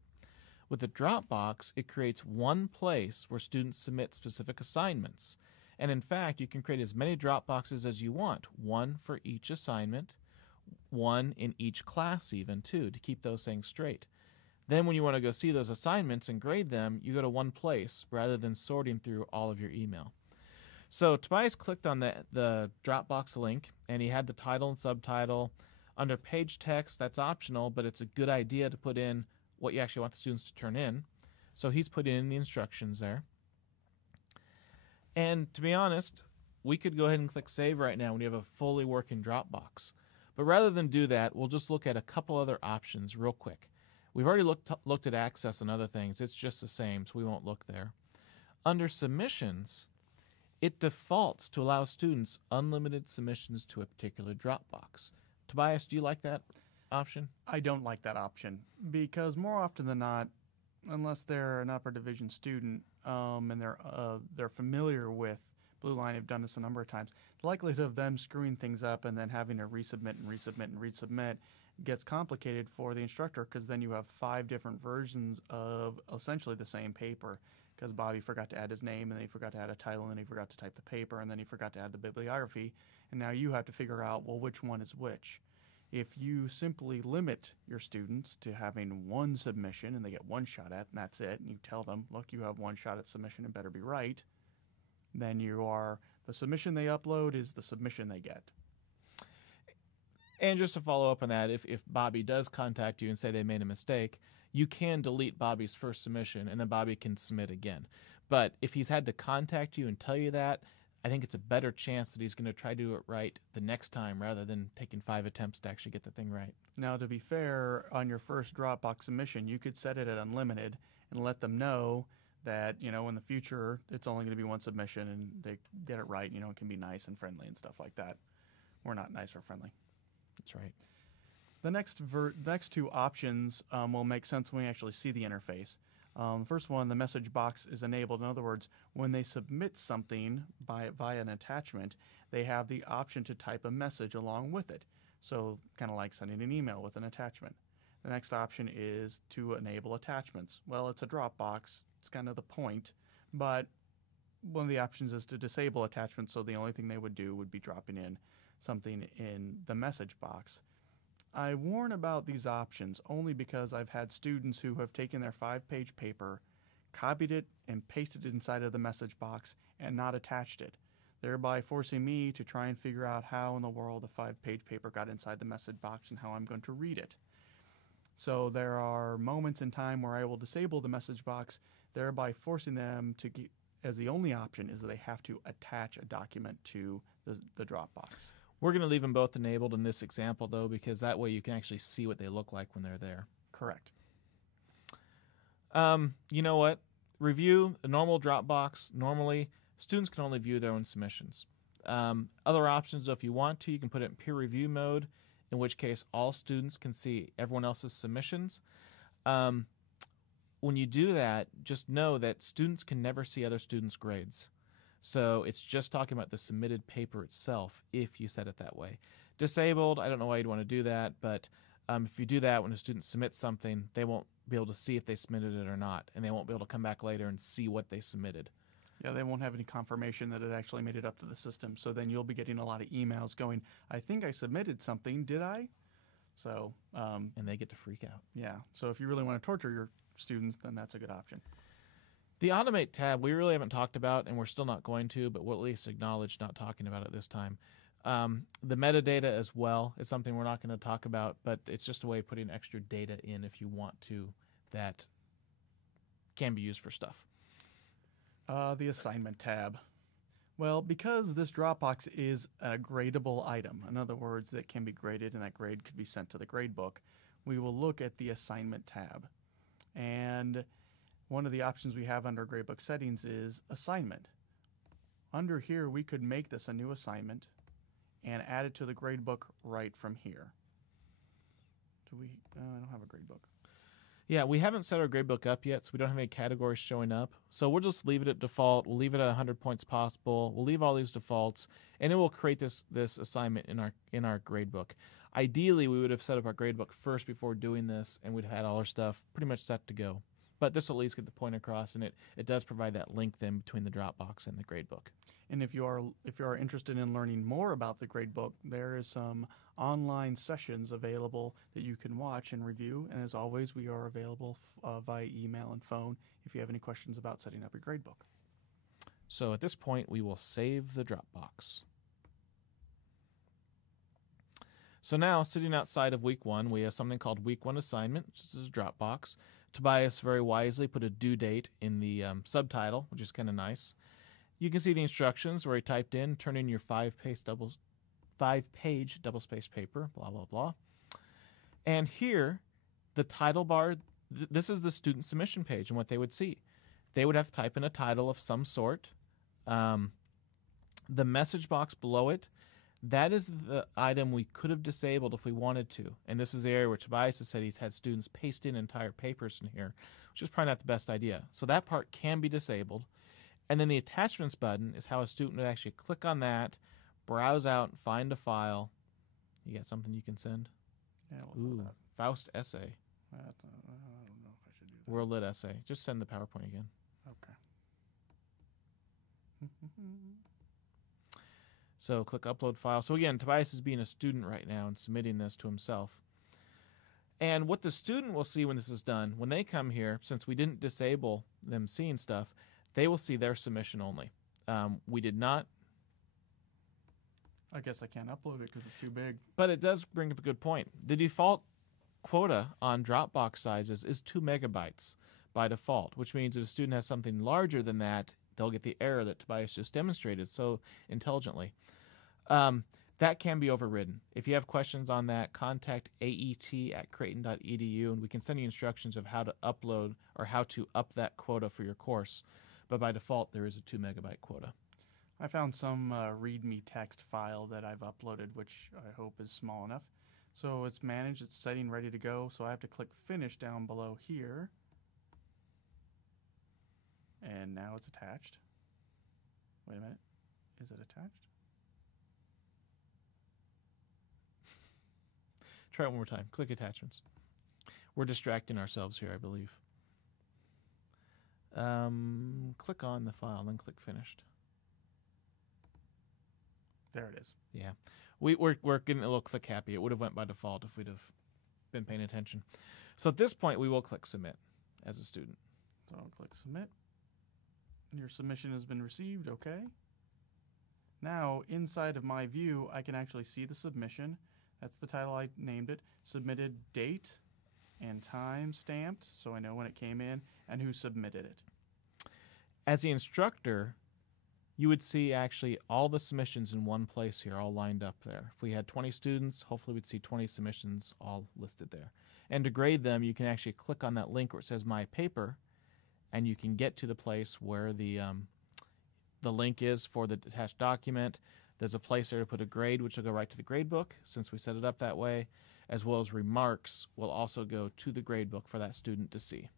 With the Dropbox, it creates one place where students submit specific assignments. And in fact, you can create as many Dropboxes as you want, one for each assignment, one in each class even, too, to keep those things straight. Then when you want to go see those assignments and grade them, you go to one place rather than sorting through all of your email. So Tobias clicked on the Dropbox link, and he had the title and subtitle. Under page text, that's optional, but it's a good idea to put in what you actually want the students to turn in. So he's put in the instructions there. And to be honest, we could go ahead and click Save right now when you have a fully working Dropbox. But rather than do that, we'll just look at a couple other options real quick. We've already looked at access and other things. It's just the same, so we won't look there. Under Submissions, it defaults to allow students unlimited submissions to a particular Dropbox. Tobias, do you like that option? I don't like that option because more often than not, unless they're an upper division student and they're familiar with BlueLine, have done this a number of times, the likelihood of them screwing things up and then having to resubmit gets complicated for the instructor, because then you have 5 different versions of essentially the same paper, because Bobby forgot to add his name, and then he forgot to add a title, and then he forgot to type the paper, and then he forgot to add the bibliography, and now you have to figure out, well, which one is which. If you simply limit your students to having one submission and they get one shot at, and that's it, and you tell them, look, you have one shot at submission and better be right, then the submission they upload is the submission they get. And just to follow up on that, if Bobby does contact you and say they made a mistake, you can delete Bobby's first submission, and then Bobby can submit again. But if he's had to contact you and tell you that, I think it's a better chance that he's going to try to do it right the next time rather than taking 5 attempts to actually get the thing right. Now, to be fair, on your first Dropbox submission, you could set it at unlimited and let them know that, in the future, it's only going to be one submission, and they get it right, it can be nice and friendly and stuff like that. We're not nice or friendly. That's right. The next 2 options will make sense when we actually see the interface. First one, the message box is enabled. In other words, when they submit something via an attachment, they have the option to type a message along with it. So kind of like sending an email with an attachment. The next option is to enable attachments. Well, it's a Dropbox. It's kind of the point. But one of the options is to disable attachments, so the only thing they would do would be dropping in something in the message box. I warn about these options only because I've had students who have taken their 5-page paper, copied it, and pasted it inside of the message box and not attached it, thereby forcing me to try and figure out how in the world a 5-page paper got inside the message box and how I'm going to read it. So there are moments in time where I will disable the message box, thereby forcing them to get, as the only option is that they have to attach a document to the Dropbox. We're going to leave them both enabled in this example, though, because that way you can actually see what they look like when they're there. Correct. You know what? Review a normal Dropbox. Normally, students can only view their own submissions. Other options, though, if you want to, you can put it in peer review mode, in which case all students can see everyone else's submissions. When you do that, just know that students can never see other students' grades. So it's just talking about the submitted paper itself if you set it that way. Disabled, I don't know why you'd want to do that, but if you do that when a student submits something, they won't be able to see if they submitted it or not, and they won't be able to come back later and see what they submitted. Yeah, they won't have any confirmation that it actually made it up to the system, so then you'll be getting a lot of emails going, I think I submitted something, did I? So, and they get to freak out. Yeah, so if you really want to torture your students, then that's a good option. The Automate tab we really haven't talked about, and we're still not going to, but we'll at least acknowledge not talking about it this time. The metadata as well is something we're not going to talk about, but it's just a way of putting extra data in if you want to that can be used for stuff. The Assignment tab. Well, because this Dropbox is a gradable item, in other words, that can be graded and that grade could be sent to the gradebook, we will look at the Assignment tab. And one of the options we have under Gradebook Settings is Assignment. Under here, we could make this a new assignment and add it to the gradebook right from here. I don't have a gradebook. Yeah, we haven't set our gradebook up yet, so we don't have any categories showing up. So we'll just leave it at default. We'll leave it at 100 points possible. We'll leave all these defaults, and it will create this assignment in our gradebook. Ideally, we would have set up our gradebook first before doing this, and we'd have had all our stuff pretty much set to go. But this will at least get the point across, and it does provide that link then between the Dropbox and the gradebook. And if you are interested in learning more about the gradebook, there is some online sessions available that you can watch and review. And as always, we are available via email and phone if you have any questions about setting up your gradebook. So at this point, we will save the Dropbox. So now, sitting outside of week 1, we have something called week 1 assignment, which is a Dropbox. Tobias very wisely put a due date in the subtitle, which is kind of nice. You can see the instructions where he typed in, turn in your 5-page double-spaced paper, blah, blah, blah. And here, the title bar, this is the student submission page and what they would see. They would have to type in a title of some sort. The message box below it, that is the item we could have disabled if we wanted to. And this is the area where Tobias has said he's had students paste in entire papers in here, which is probably not the best idea. So that part can be disabled. And then the attachments button is how a student would actually click on that, browse out, find a file. You got something you can send? Yeah, Ooh, Faust essay. I don't know if I should do that. World Lit essay. Just send the PowerPoint again. Okay. So click upload file. So again, Tobias is being a student right now and submitting this to himself. And what the student will see when this is done, when they come here, since we didn't disable them seeing stuff, they will see their submission only. We did not. I guess I can't upload it because it's too big. But it does bring up a good point. The default quota on Dropbox sizes is 2 megabytes by default, which means if a student has something larger than that, they'll get the error that Tobias just demonstrated so intelligently. That can be overridden. If you have questions on that, contact aet@creighton.edu, and we can send you instructions of how to upload or how to up that quota for your course. But by default, there is a 2 megabyte quota. I found some README text file that I've uploaded, which I hope is small enough. So it's managed, it's setting, ready to go. So I have to click Finish down below here. And now it's attached. Wait a minute. Is it attached? Try it one more time. Click Attachments. We're distracting ourselves here, I believe. Click on the file, then click Finished. There it is. Yeah. We're getting a little click happy. It would have went by default if we'd have been paying attention. So at this point, we will click Submit as a student. So I'll click Submit. Your submission has been received. Okay. Now, inside of my view, I can actually see the submission. That's the title I named it. Submitted date and time stamped, so I know when it came in and who submitted it. As the instructor, you would see actually all the submissions in one place here, all lined up there. If we had 20 students, hopefully we'd see 20 submissions all listed there. And to grade them, you can actually click on that link where it says My Paper, and you can get to the place where the link is for the attached document. There's a place there to put a grade, which will go right to the gradebook, since we set it up that way, as well as remarks will also go to the gradebook for that student to see.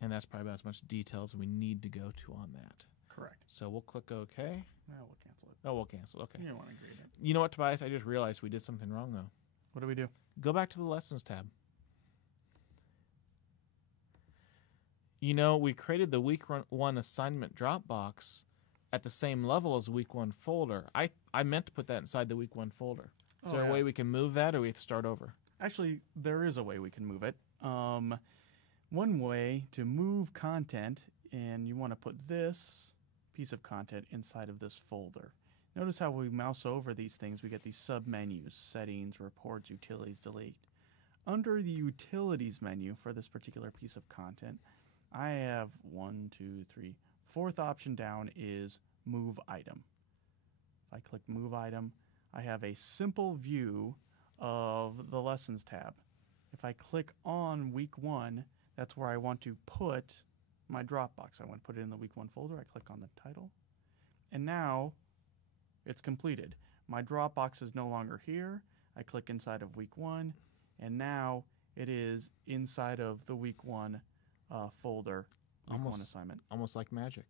And that's probably about as much detail as we need to go to on that. Correct. So we'll click OK. Now we'll cancel it. Oh, we'll cancel. Okay. You don't want to grade it. You know what, Tobias? I just realized we did something wrong, though. What do we do? Go back to the Lessons tab. You know, we created the Week 1 assignment Dropbox at the same level as Week 1 folder. I meant to put that inside the Week 1 folder. Is there a way we can move that, or we have to start over? Actually, there is a way we can move it. One way to move content, and you want to put this piece of content inside of this folder. Notice how we mouse over these things, we get these sub-menus, settings, reports, utilities, delete. Under the utilities menu for this particular piece of content, I have 1, 2, 3. Fourth option down is Move Item. If I click Move Item, I have a simple view of the Lessons tab. If I click on Week 1, that's where I want to put my Dropbox. I want to put it in the Week 1 folder. I click on the title. And now it's completed. My Dropbox is no longer here. I click inside of Week 1, and now it is inside of the Week 1 folder, Week 1 assignment. Almost like magic.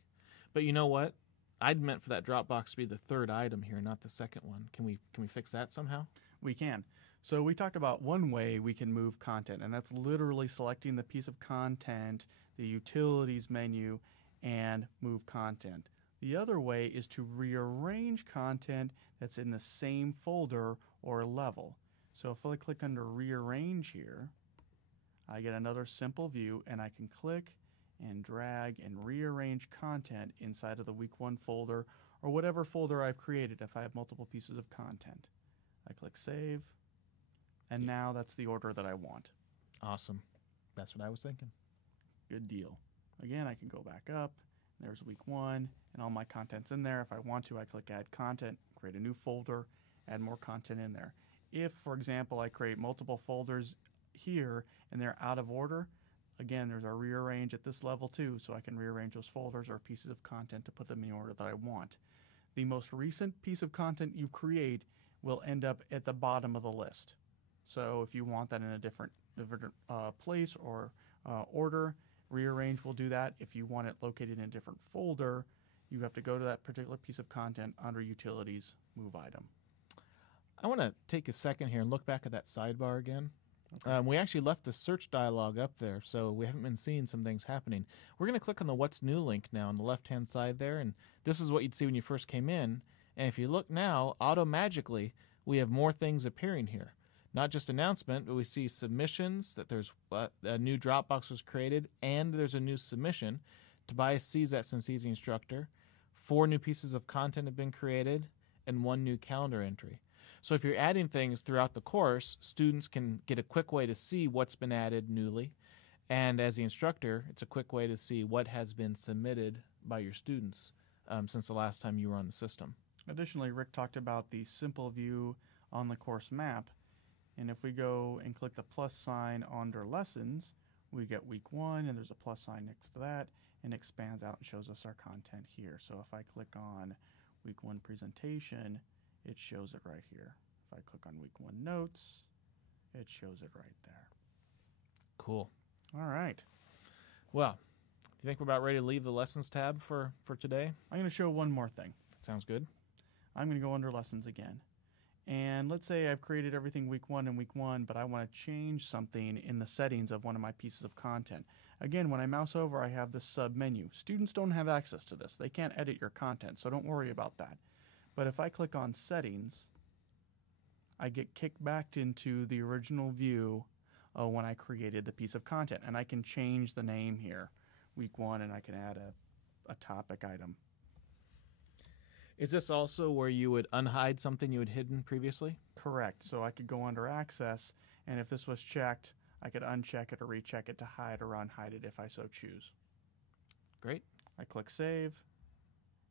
But you know what? I'd meant for that Dropbox to be the third item here, not the second one. Can we fix that somehow? We can. So we talked about one way we can move content, and that's literally selecting the piece of content, the utilities menu, and move content. The other way is to rearrange content that's in the same folder or level. So if I click under Rearrange here, I get another simple view, and I can click and drag and rearrange content inside of the Week 1 folder or whatever folder I've created if I have multiple pieces of content. I click Save, and now that's the order that I want. Awesome. That's what I was thinking. Good deal. Again, I can go back up. There's week 1, and all my content's in there. If I want to, I click Add Content, create a new folder, add more content in there. If, for example, I create multiple folders here and they're out of order, again, there's a rearrange at this level too, so I can rearrange those folders or pieces of content to put them in the order that I want. The most recent piece of content you create will end up at the bottom of the list. So if you want that in a different place or order, rearrange will do that. If you want it located in a different folder, you have to go to that particular piece of content under Utilities, Move Item. I want to take a second here and look back at that sidebar again. Okay. We actually left the search dialog up there, so we haven't been seeing some things happening. We're going to click on the What's New link now on the left-hand side there, and this is what you'd see when you first came in. And if you look now, auto-magically, we have more things appearing here. Not just announcement, but we see submissions, that there's a new Dropbox was created, and there's a new submission. Tobias sees that since he's the instructor. 4 new pieces of content have been created, and 1 new calendar entry. So if you're adding things throughout the course, students can get a quick way to see what's been added newly. And as the instructor, it's a quick way to see what has been submitted by your students since the last time you were on the system. Additionally, Rick talked about the simple view on the course map. And if we go and click the plus sign under Lessons, we get week 1, and there's a plus sign next to that, and expands out and shows us our content here. So if I click on week 1 presentation, it shows it right here. If I click on week 1 notes, it shows it right there. Cool. All right. Well, do you think we're about ready to leave the Lessons tab for today? I'm going to show one more thing. Sounds good. I'm going to go under Lessons again. And let's say I've created everything week 1 and week 1, but I want to change something in the settings of one of my pieces of content. Again, when I mouse over, I have this sub menu. Students don't have access to this. They can't edit your content, so don't worry about that. But if I click on Settings, I get kicked back into the original view when I created the piece of content. And I can change the name here, week 1, and I can add a topic item. Is this also where you would unhide something you had hidden previously? Correct. So I could go under Access, and if this was checked, I could uncheck it or recheck it to hide or unhide it if I so choose. Great. I click Save,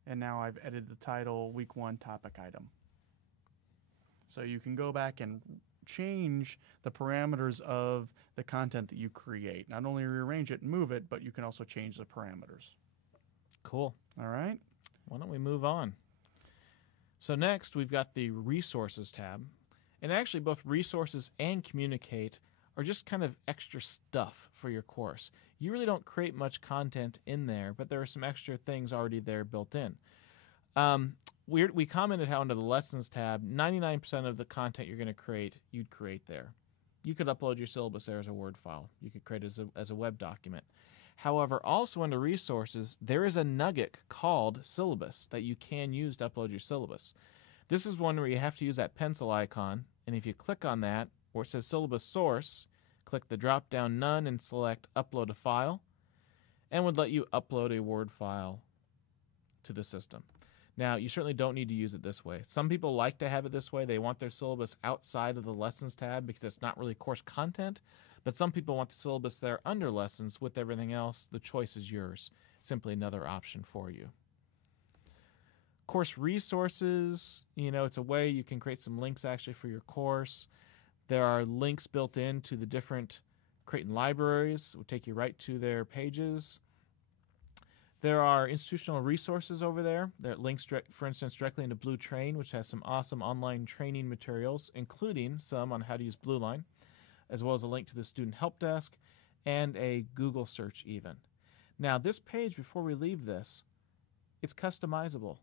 and now I've edited the title, week 1 topic item. So you can go back and change the parameters of the content that you create. Not only rearrange it and move it, but you can also change the parameters. Cool. All right? Why don't we move on? So next, we've got the Resources tab. And actually, both Resources and Communicate are just kind of extra stuff for your course. You really don't create much content in there, but there are some extra things already there built in. We commented how under the Lessons tab, 99% of the content you're going to create, you'd create there. You could upload your syllabus there as a Word file. You could create it as a web document. However, also under Resources, there is a nugget called Syllabus that you can use to upload your syllabus. This is one where you have to use that pencil icon, and if you click on that, where it says Syllabus Source, click the drop-down None and select Upload a File, and would let you upload a Word file to the system. Now, you certainly don't need to use it this way. Some people like to have it this way. They want their syllabus outside of the Lessons tab because it's not really course content. But some people want the syllabus there under Lessons with everything else. The choice is yours. Simply another option for you. Course Resources, it's a way you can create some links actually for your course. There are links built into the different Creighton libraries. It will take you right to their pages. There are institutional resources over there that links, for instance, directly into Blue Train, which has some awesome online training materials, including some on how to use BlueLine, as well as a link to the student help desk and a Google search even. Now, this page, before we leave this, it's customizable.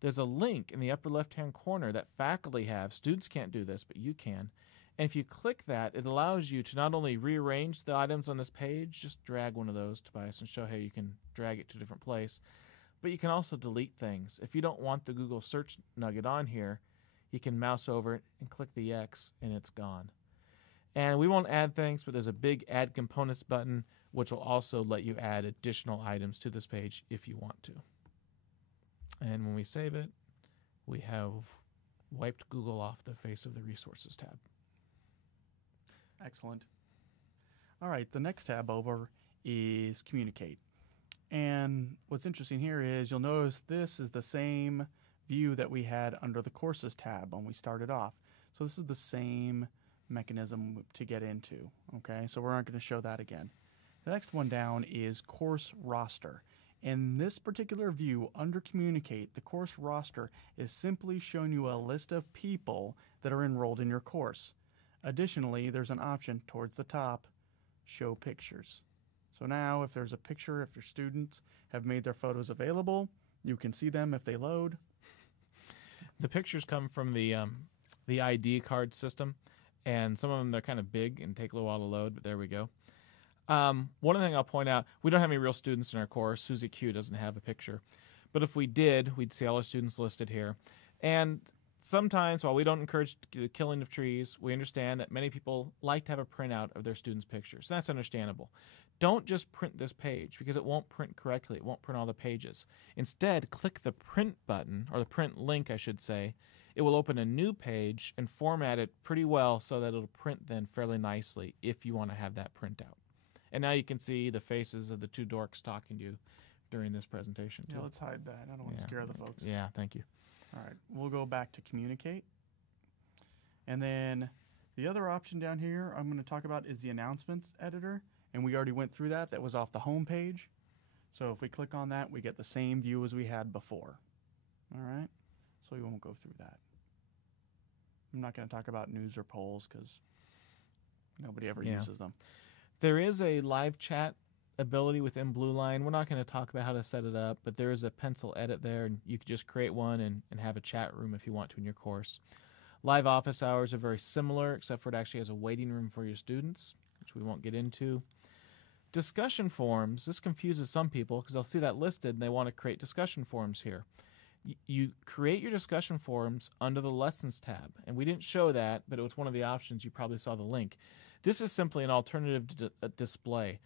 There's a link in the upper left-hand corner that faculty have. Students can't do this, but you can. And if you click that, it allows you to not only rearrange the items on this page, just drag one of those, Tobias, and show how you can drag it to a different place, but you can also delete things. If you don't want the Google search nugget on here, you can mouse over it and click the X, and it's gone. And we won't add things, but there's a big Add Components button, which will also let you add additional items to this page if you want to. And when we save it, we have wiped Google off the face of the Resources tab. Excellent. All right, the next tab over is Communicate. And what's interesting here is you'll notice this is the same view that we had under the Courses tab when we started off. So this is the same mechanism to get into, okay? So we're not going to show that again. The next one down is Course Roster. In this particular view, under Communicate, the course roster is simply showing you a list of people that are enrolled in your course. Additionally, there's an option towards the top, Show Pictures. So now if there's a picture, if your students have made their photos available, you can see them if they load. The pictures come from the ID card system, and some of them, they're kind of big and take a little while to load, but there we go. One thing I'll point out, we don't have any real students in our course. Susie Q doesn't have a picture. But if we did, we'd see all our students listed here. And sometimes, while we don't encourage the killing of trees, we understand that many people like to have a printout of their students' pictures. That's understandable. Don't just print this page, because it won't print correctly. It won't print all the pages. Instead, click the print button, or the print link, I should say. It will open a new page and format it pretty well so that it'll print then fairly nicely if you want to have that printout. And now you can see the faces of the two dorks talking to you during this presentation, too. Yeah, let's hide that. I don't want to scare the folks. Yeah, thank you. All right, we'll go back to Communicate. And then the other option down here I'm going to talk about is the Announcements Editor. And we already went through that. That was off the home page. So if we click on that, we get the same view as we had before. All right, so we won't go through that. I'm not going to talk about news or polls because nobody ever uses them. There is a live chat ability within BlueLine. We're not going to talk about how to set it up, but there is a pencil edit there, and you could just create one and have a chat room if you want to in your course. Live office hours are very similar, except for it actually has a waiting room for your students, which we won't get into. Discussion forums, this confuses some people because they'll see that listed and they want to create discussion forums here. You create your discussion forums under the Lessons tab, and we didn't show that, but it was one of the options. You probably saw the link. This is simply an alternative display.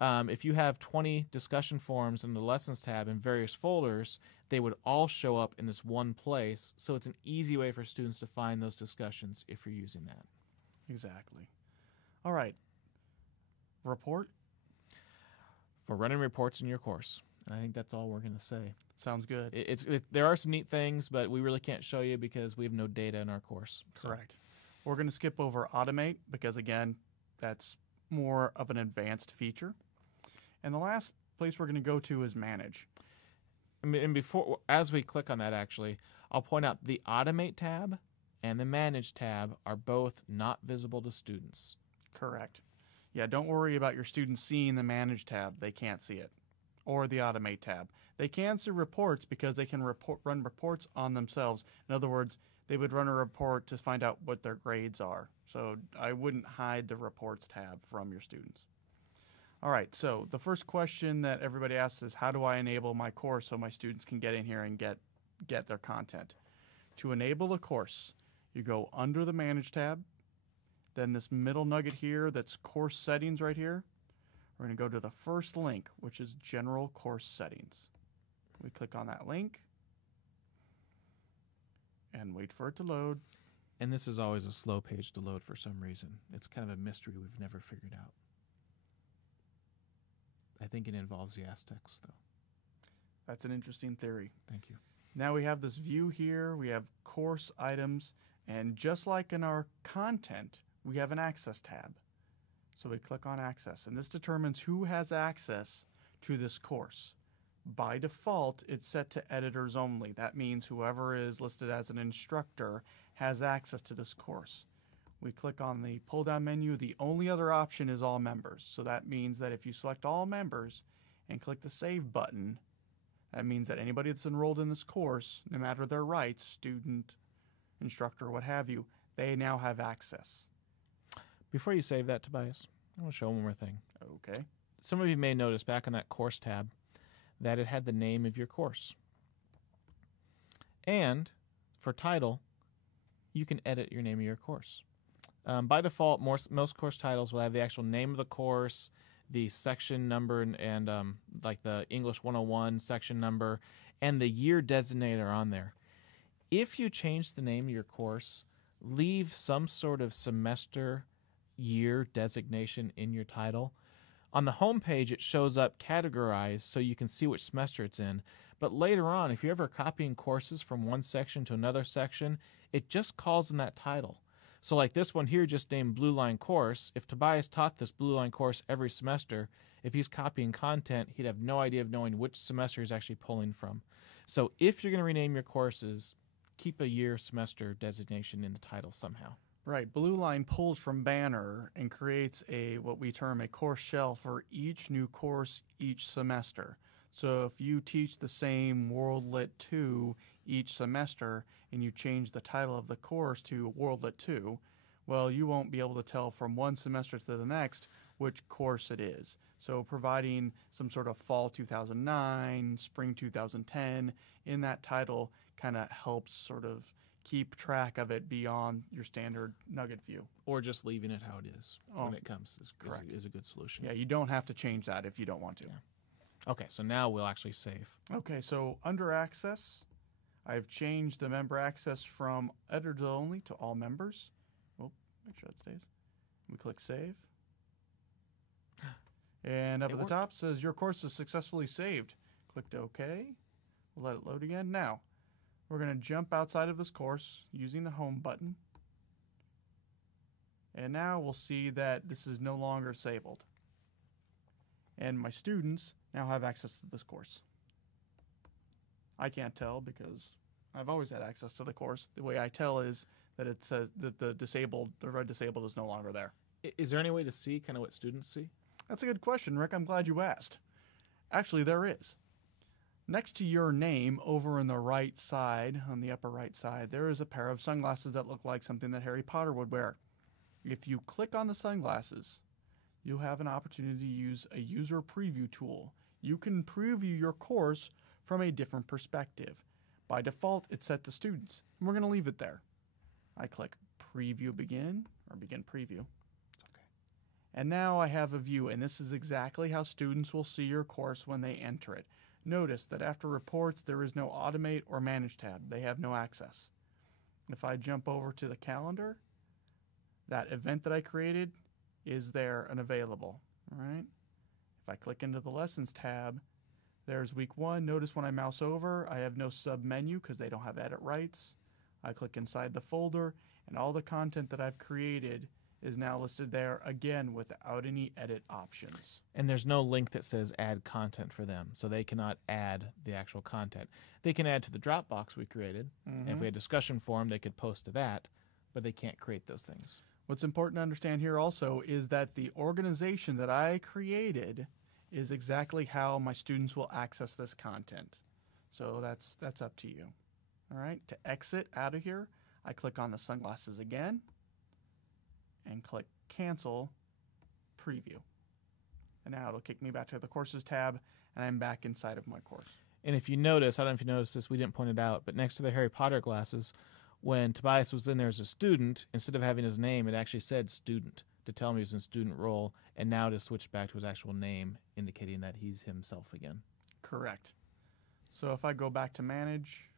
If you have 20 discussion forums in the Lessons tab in various folders, they would all show up in this one place, so it's an easy way for students to find those discussions if you're using that. Exactly. All right. Report? For running reports in your course. And I think that's all we're going to say. Sounds good. There are some neat things, but we really can't show you because we have no data in our course. Correct. We're going to skip over Automate because, again, that's more of an advanced feature. And the last place we're going to go to is Manage. And before, as we click on that, actually, I'll point out the Automate tab and the Manage tab are both not visible to students. Correct. Yeah, don't worry about your students seeing the Manage tab. They can't see it. Or the Automate tab. They can see reports because they can run reports on themselves. In other words, they would run a report to find out what their grades are. So I wouldn't hide the Reports tab from your students. All right, so the first question that everybody asks is, how do I enable my course so my students can get in here and get their content? To enable a course, you go under the Manage tab, then this middle nugget here that's Course Settings right here. We're going to go to the first link, which is General Course Settings. We click on that link and wait for it to load. And this is always a slow page to load for some reason. It's kind of a mystery we've never figured out. I think it involves the Aztecs, though. That's an interesting theory. Thank you. Now we have this view here. We have course items. And just like in our content, we have an Access tab. So we click on Access. And this determines who has access to this course. By default, it's set to editors only. That means whoever is listed as an instructor has access to this course. We click on the pull-down menu. The only other option is all members. So that means that if you select all members and click the Save button, that means that anybody that's enrolled in this course, no matter their rights, student, instructor, what have you, they now have access. Before you save that, Tobias, I want to show one more thing. Okay. Some of you may notice back on that Course tab that it had the name of your course. And for title, you can edit your name of your course. By default, most course titles will have the actual name of the course, the section number, and like the English 101 section number, and the year designator on there. If you change the name of your course, leave some sort of semester year designation in your title. On the home page, it shows up categorized so you can see which semester it's in. But later on, if you're ever copying courses from one section to another section, it just calls in that title. So like this one here just named BlueLine course. If Tobias taught this BlueLine course every semester, if he's copying content, he'd have no idea of knowing which semester he's actually pulling from. So if you're going to rename your courses, keep a year semester designation in the title somehow. Right. BlueLine pulls from Banner and creates what we term a course shell for each new course each semester. So if you teach the same World Lit 2 each semester and you change the title of the course to World Lit 2, well, you won't be able to tell from one semester to the next which course it is. So providing some sort of fall 2009, spring 2010 in that title kind of helps sort of keep track of it beyond your standard Nugget view. Or just leaving it how it is when it comes is a good solution. Yeah, you don't have to change that if you don't want to. Yeah. Okay, so now we'll actually save. Okay, so under access, I've changed the member access from editors only to all members. Well, make sure that stays. We click save. And up at the top says your course is successfully saved. Clicked OK. We'll let it load again. Now, we're going to jump outside of this course using the home button. And now we'll see that this is no longer disabled. And my students now have access to this course. I can't tell because I've always had access to the course. The way I tell is that it says that the red disabled is no longer there. Is there any way to see kind of what students see? That's a good question, Rick. I'm glad you asked. Actually, there is. Next to your name, over on the right side, on the upper right side, there is a pair of sunglasses that look like something that Harry Potter would wear. If you click on the sunglasses, you'll have an opportunity to use a user preview tool. You can preview your course from a different perspective. By default, it's set to students, and we're going to leave it there. I click Preview Begin, or Begin Preview. And now I have a view, and this is exactly how students will see your course when they enter it. Notice that after reports, there is no Automate or Manage tab. They have no access. If I jump over to the calendar, that event that I created is there and available. All right. If I click into the Lessons tab, there's week 1. Notice when I mouse over, I have no sub-menu because they don't have edit rights. I click inside the folder, and all the content that I've created is now listed there again without any edit options. And there's no link that says add content for them, so they cannot add the actual content. They can add to the Dropbox we created, and if we had a discussion forum, they could post to that, but they can't create those things. What's important to understand here also is that the organization that I created is exactly how my students will access this content. So that's up to you. All right, to exit out of here, I click on the sunglasses again, and click Cancel Preview. And now it'll kick me back to the Courses tab, and I'm back inside of my course. And if you notice, I don't know if you noticed this, we didn't point it out, but next to the Harry Potter glasses, when Tobias was in there as a student, instead of having his name, it actually said student to tell me he was in student role, and now to switch back to his actual name, indicating that he's himself again. Correct. So if I go back to Manage,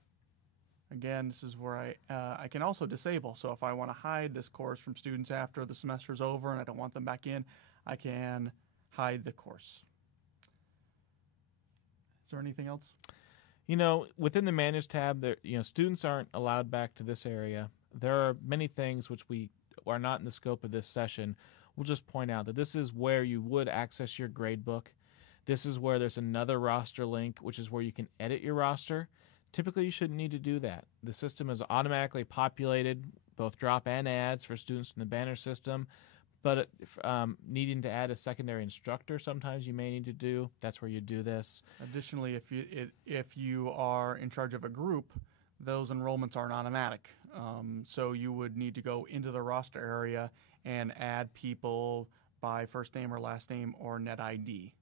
again, this is where I can also disable. So if I want to hide this course from students after the semester's over and I don't want them back in, I can hide the course. Is there anything else? You know, within the Manage tab, there, students aren't allowed back to this area. There are many things which we are not in the scope of this session. We'll just point out that this is where you would access your gradebook. This is where there's another roster link, which is where you can edit your roster. Typically, you shouldn't need to do that. The system has automatically populated both drop and adds for students in the Banner system, but needing to add a secondary instructor sometimes you may need to do. That's where you do this. Additionally, if you are in charge of a group, those enrollments aren't automatic. So you would need to go into the roster area and add people by first name or last name or net ID.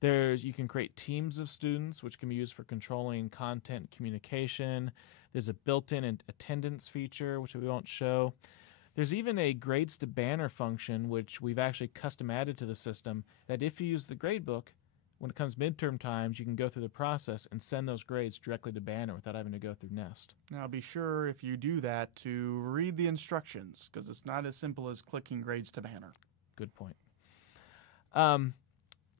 You can create teams of students, which can be used for controlling content communication. There's a built-in attendance feature, which we won't show. There's even a grades to banner function, which we've actually custom added to the system, that if you use the gradebook, when it comes midterm times, you can go through the process and send those grades directly to Banner without having to go through Nest. Now be sure if you do that to read the instructions, because it's not as simple as clicking grades to Banner. Good point. A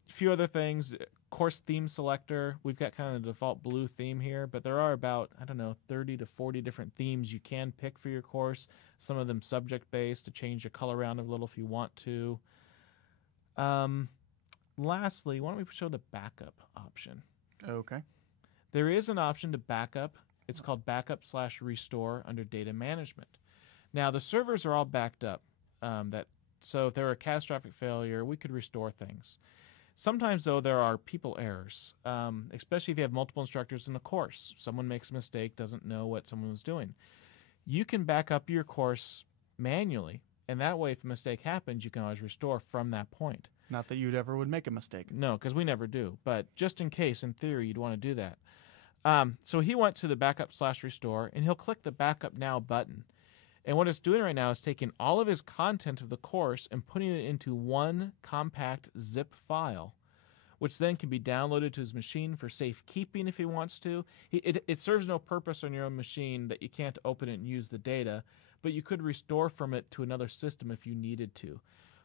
few other things. Course theme selector. We've got kind of the default blue theme here, but there are about, 30 to 40 different themes you can pick for your course. Some of them subject-based to change the color around a little if you want to. Lastly, why don't we show the backup option? Okay. There is an option to backup. It's called backup/restore under data management. Now, the servers are all backed up. So if there were a catastrophic failure, we could restore things. Sometimes, though, there are people errors, especially if you have multiple instructors in a course. Someone makes a mistake, doesn't know what someone was doing. You can back up your course manually, and that way, if a mistake happens, you can always restore from that point. Not that you'd ever would make a mistake. No, because we never do. But just in case, in theory, you'd want to do that. So he went to the backup/restore, and he'll click the Backup Now button. And what it's doing right now is taking all of his content of the course and putting it into one compact zip file, which then can be downloaded to his machine for safekeeping if he wants to. It serves no purpose on your own machine that you can't open it and use the data, but you could restore from it to another system if you needed to.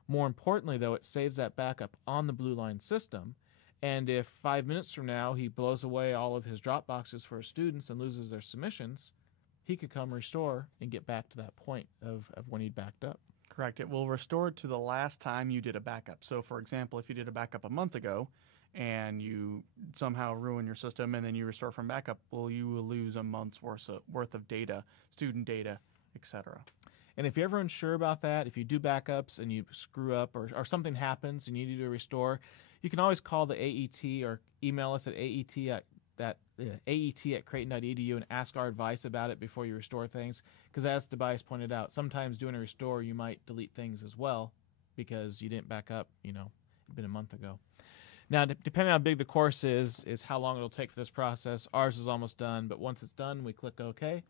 More importantly, though, it saves that backup on the BlueLine system, and if 5 minutes from now he blows away all of his drop boxes for his students and loses their submissions, he could come restore and get back to that point of when he'd backed up. Correct. It will restore to the last time you did a backup. So, for example, if you did a backup a month ago and you somehow ruin your system and then you restore from backup, well, you will lose a month's worth of data, student data, etc. And if you're ever unsure about that, if you do backups and you screw up or something happens and you need to restore, you can always call the AET or email us at AET@Creighton.edu and ask our advice about it before you restore things. Because as Tobias pointed out, sometimes doing a restore, you might delete things as well because you didn't back up, it'd been a month ago. Now, depending on how big the course is how long it'll take for this process. Ours is almost done, but once it's done, we click OK.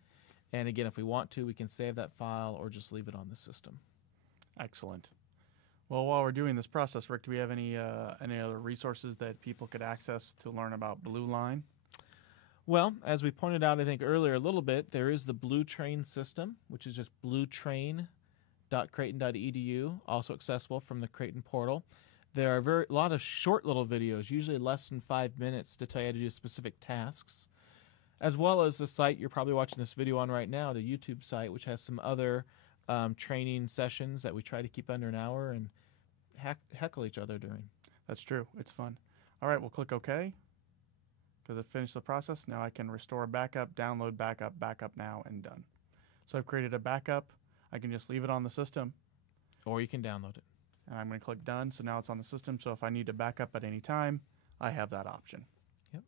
And again, if we want to, we can save that file or just leave it on the system. Excellent. Well, while we're doing this process, Rick, do we have any other resources that people could access to learn about BlueLine? Well, as we pointed out, I think earlier a little bit, there is the Blue Train system, which is just bluetrain.creighton.edu, also accessible from the Creighton portal. There are a lot of short little videos, usually less than 5 minutes, to tell you how to do specific tasks, as well as the site you're probably watching this video on right now, the YouTube site, which has some other training sessions that we try to keep under an hour and heckle each other during. That's true. It's fun. All right, we'll click OK because I've finished the process. Now I can restore a backup, download backup, backup now, and done. So I've created a backup. I can just leave it on the system. Or you can download it. And I'm going to click Done. So now it's on the system. So if I need to back up at any time, I have that option. Yep.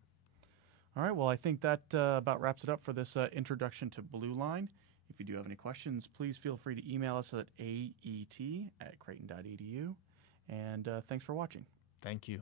All right. Well, I think that about wraps it up for this introduction to BlueLine. If you do have any questions, please feel free to email us at aet@creighton.edu. And thanks for watching. Thank you.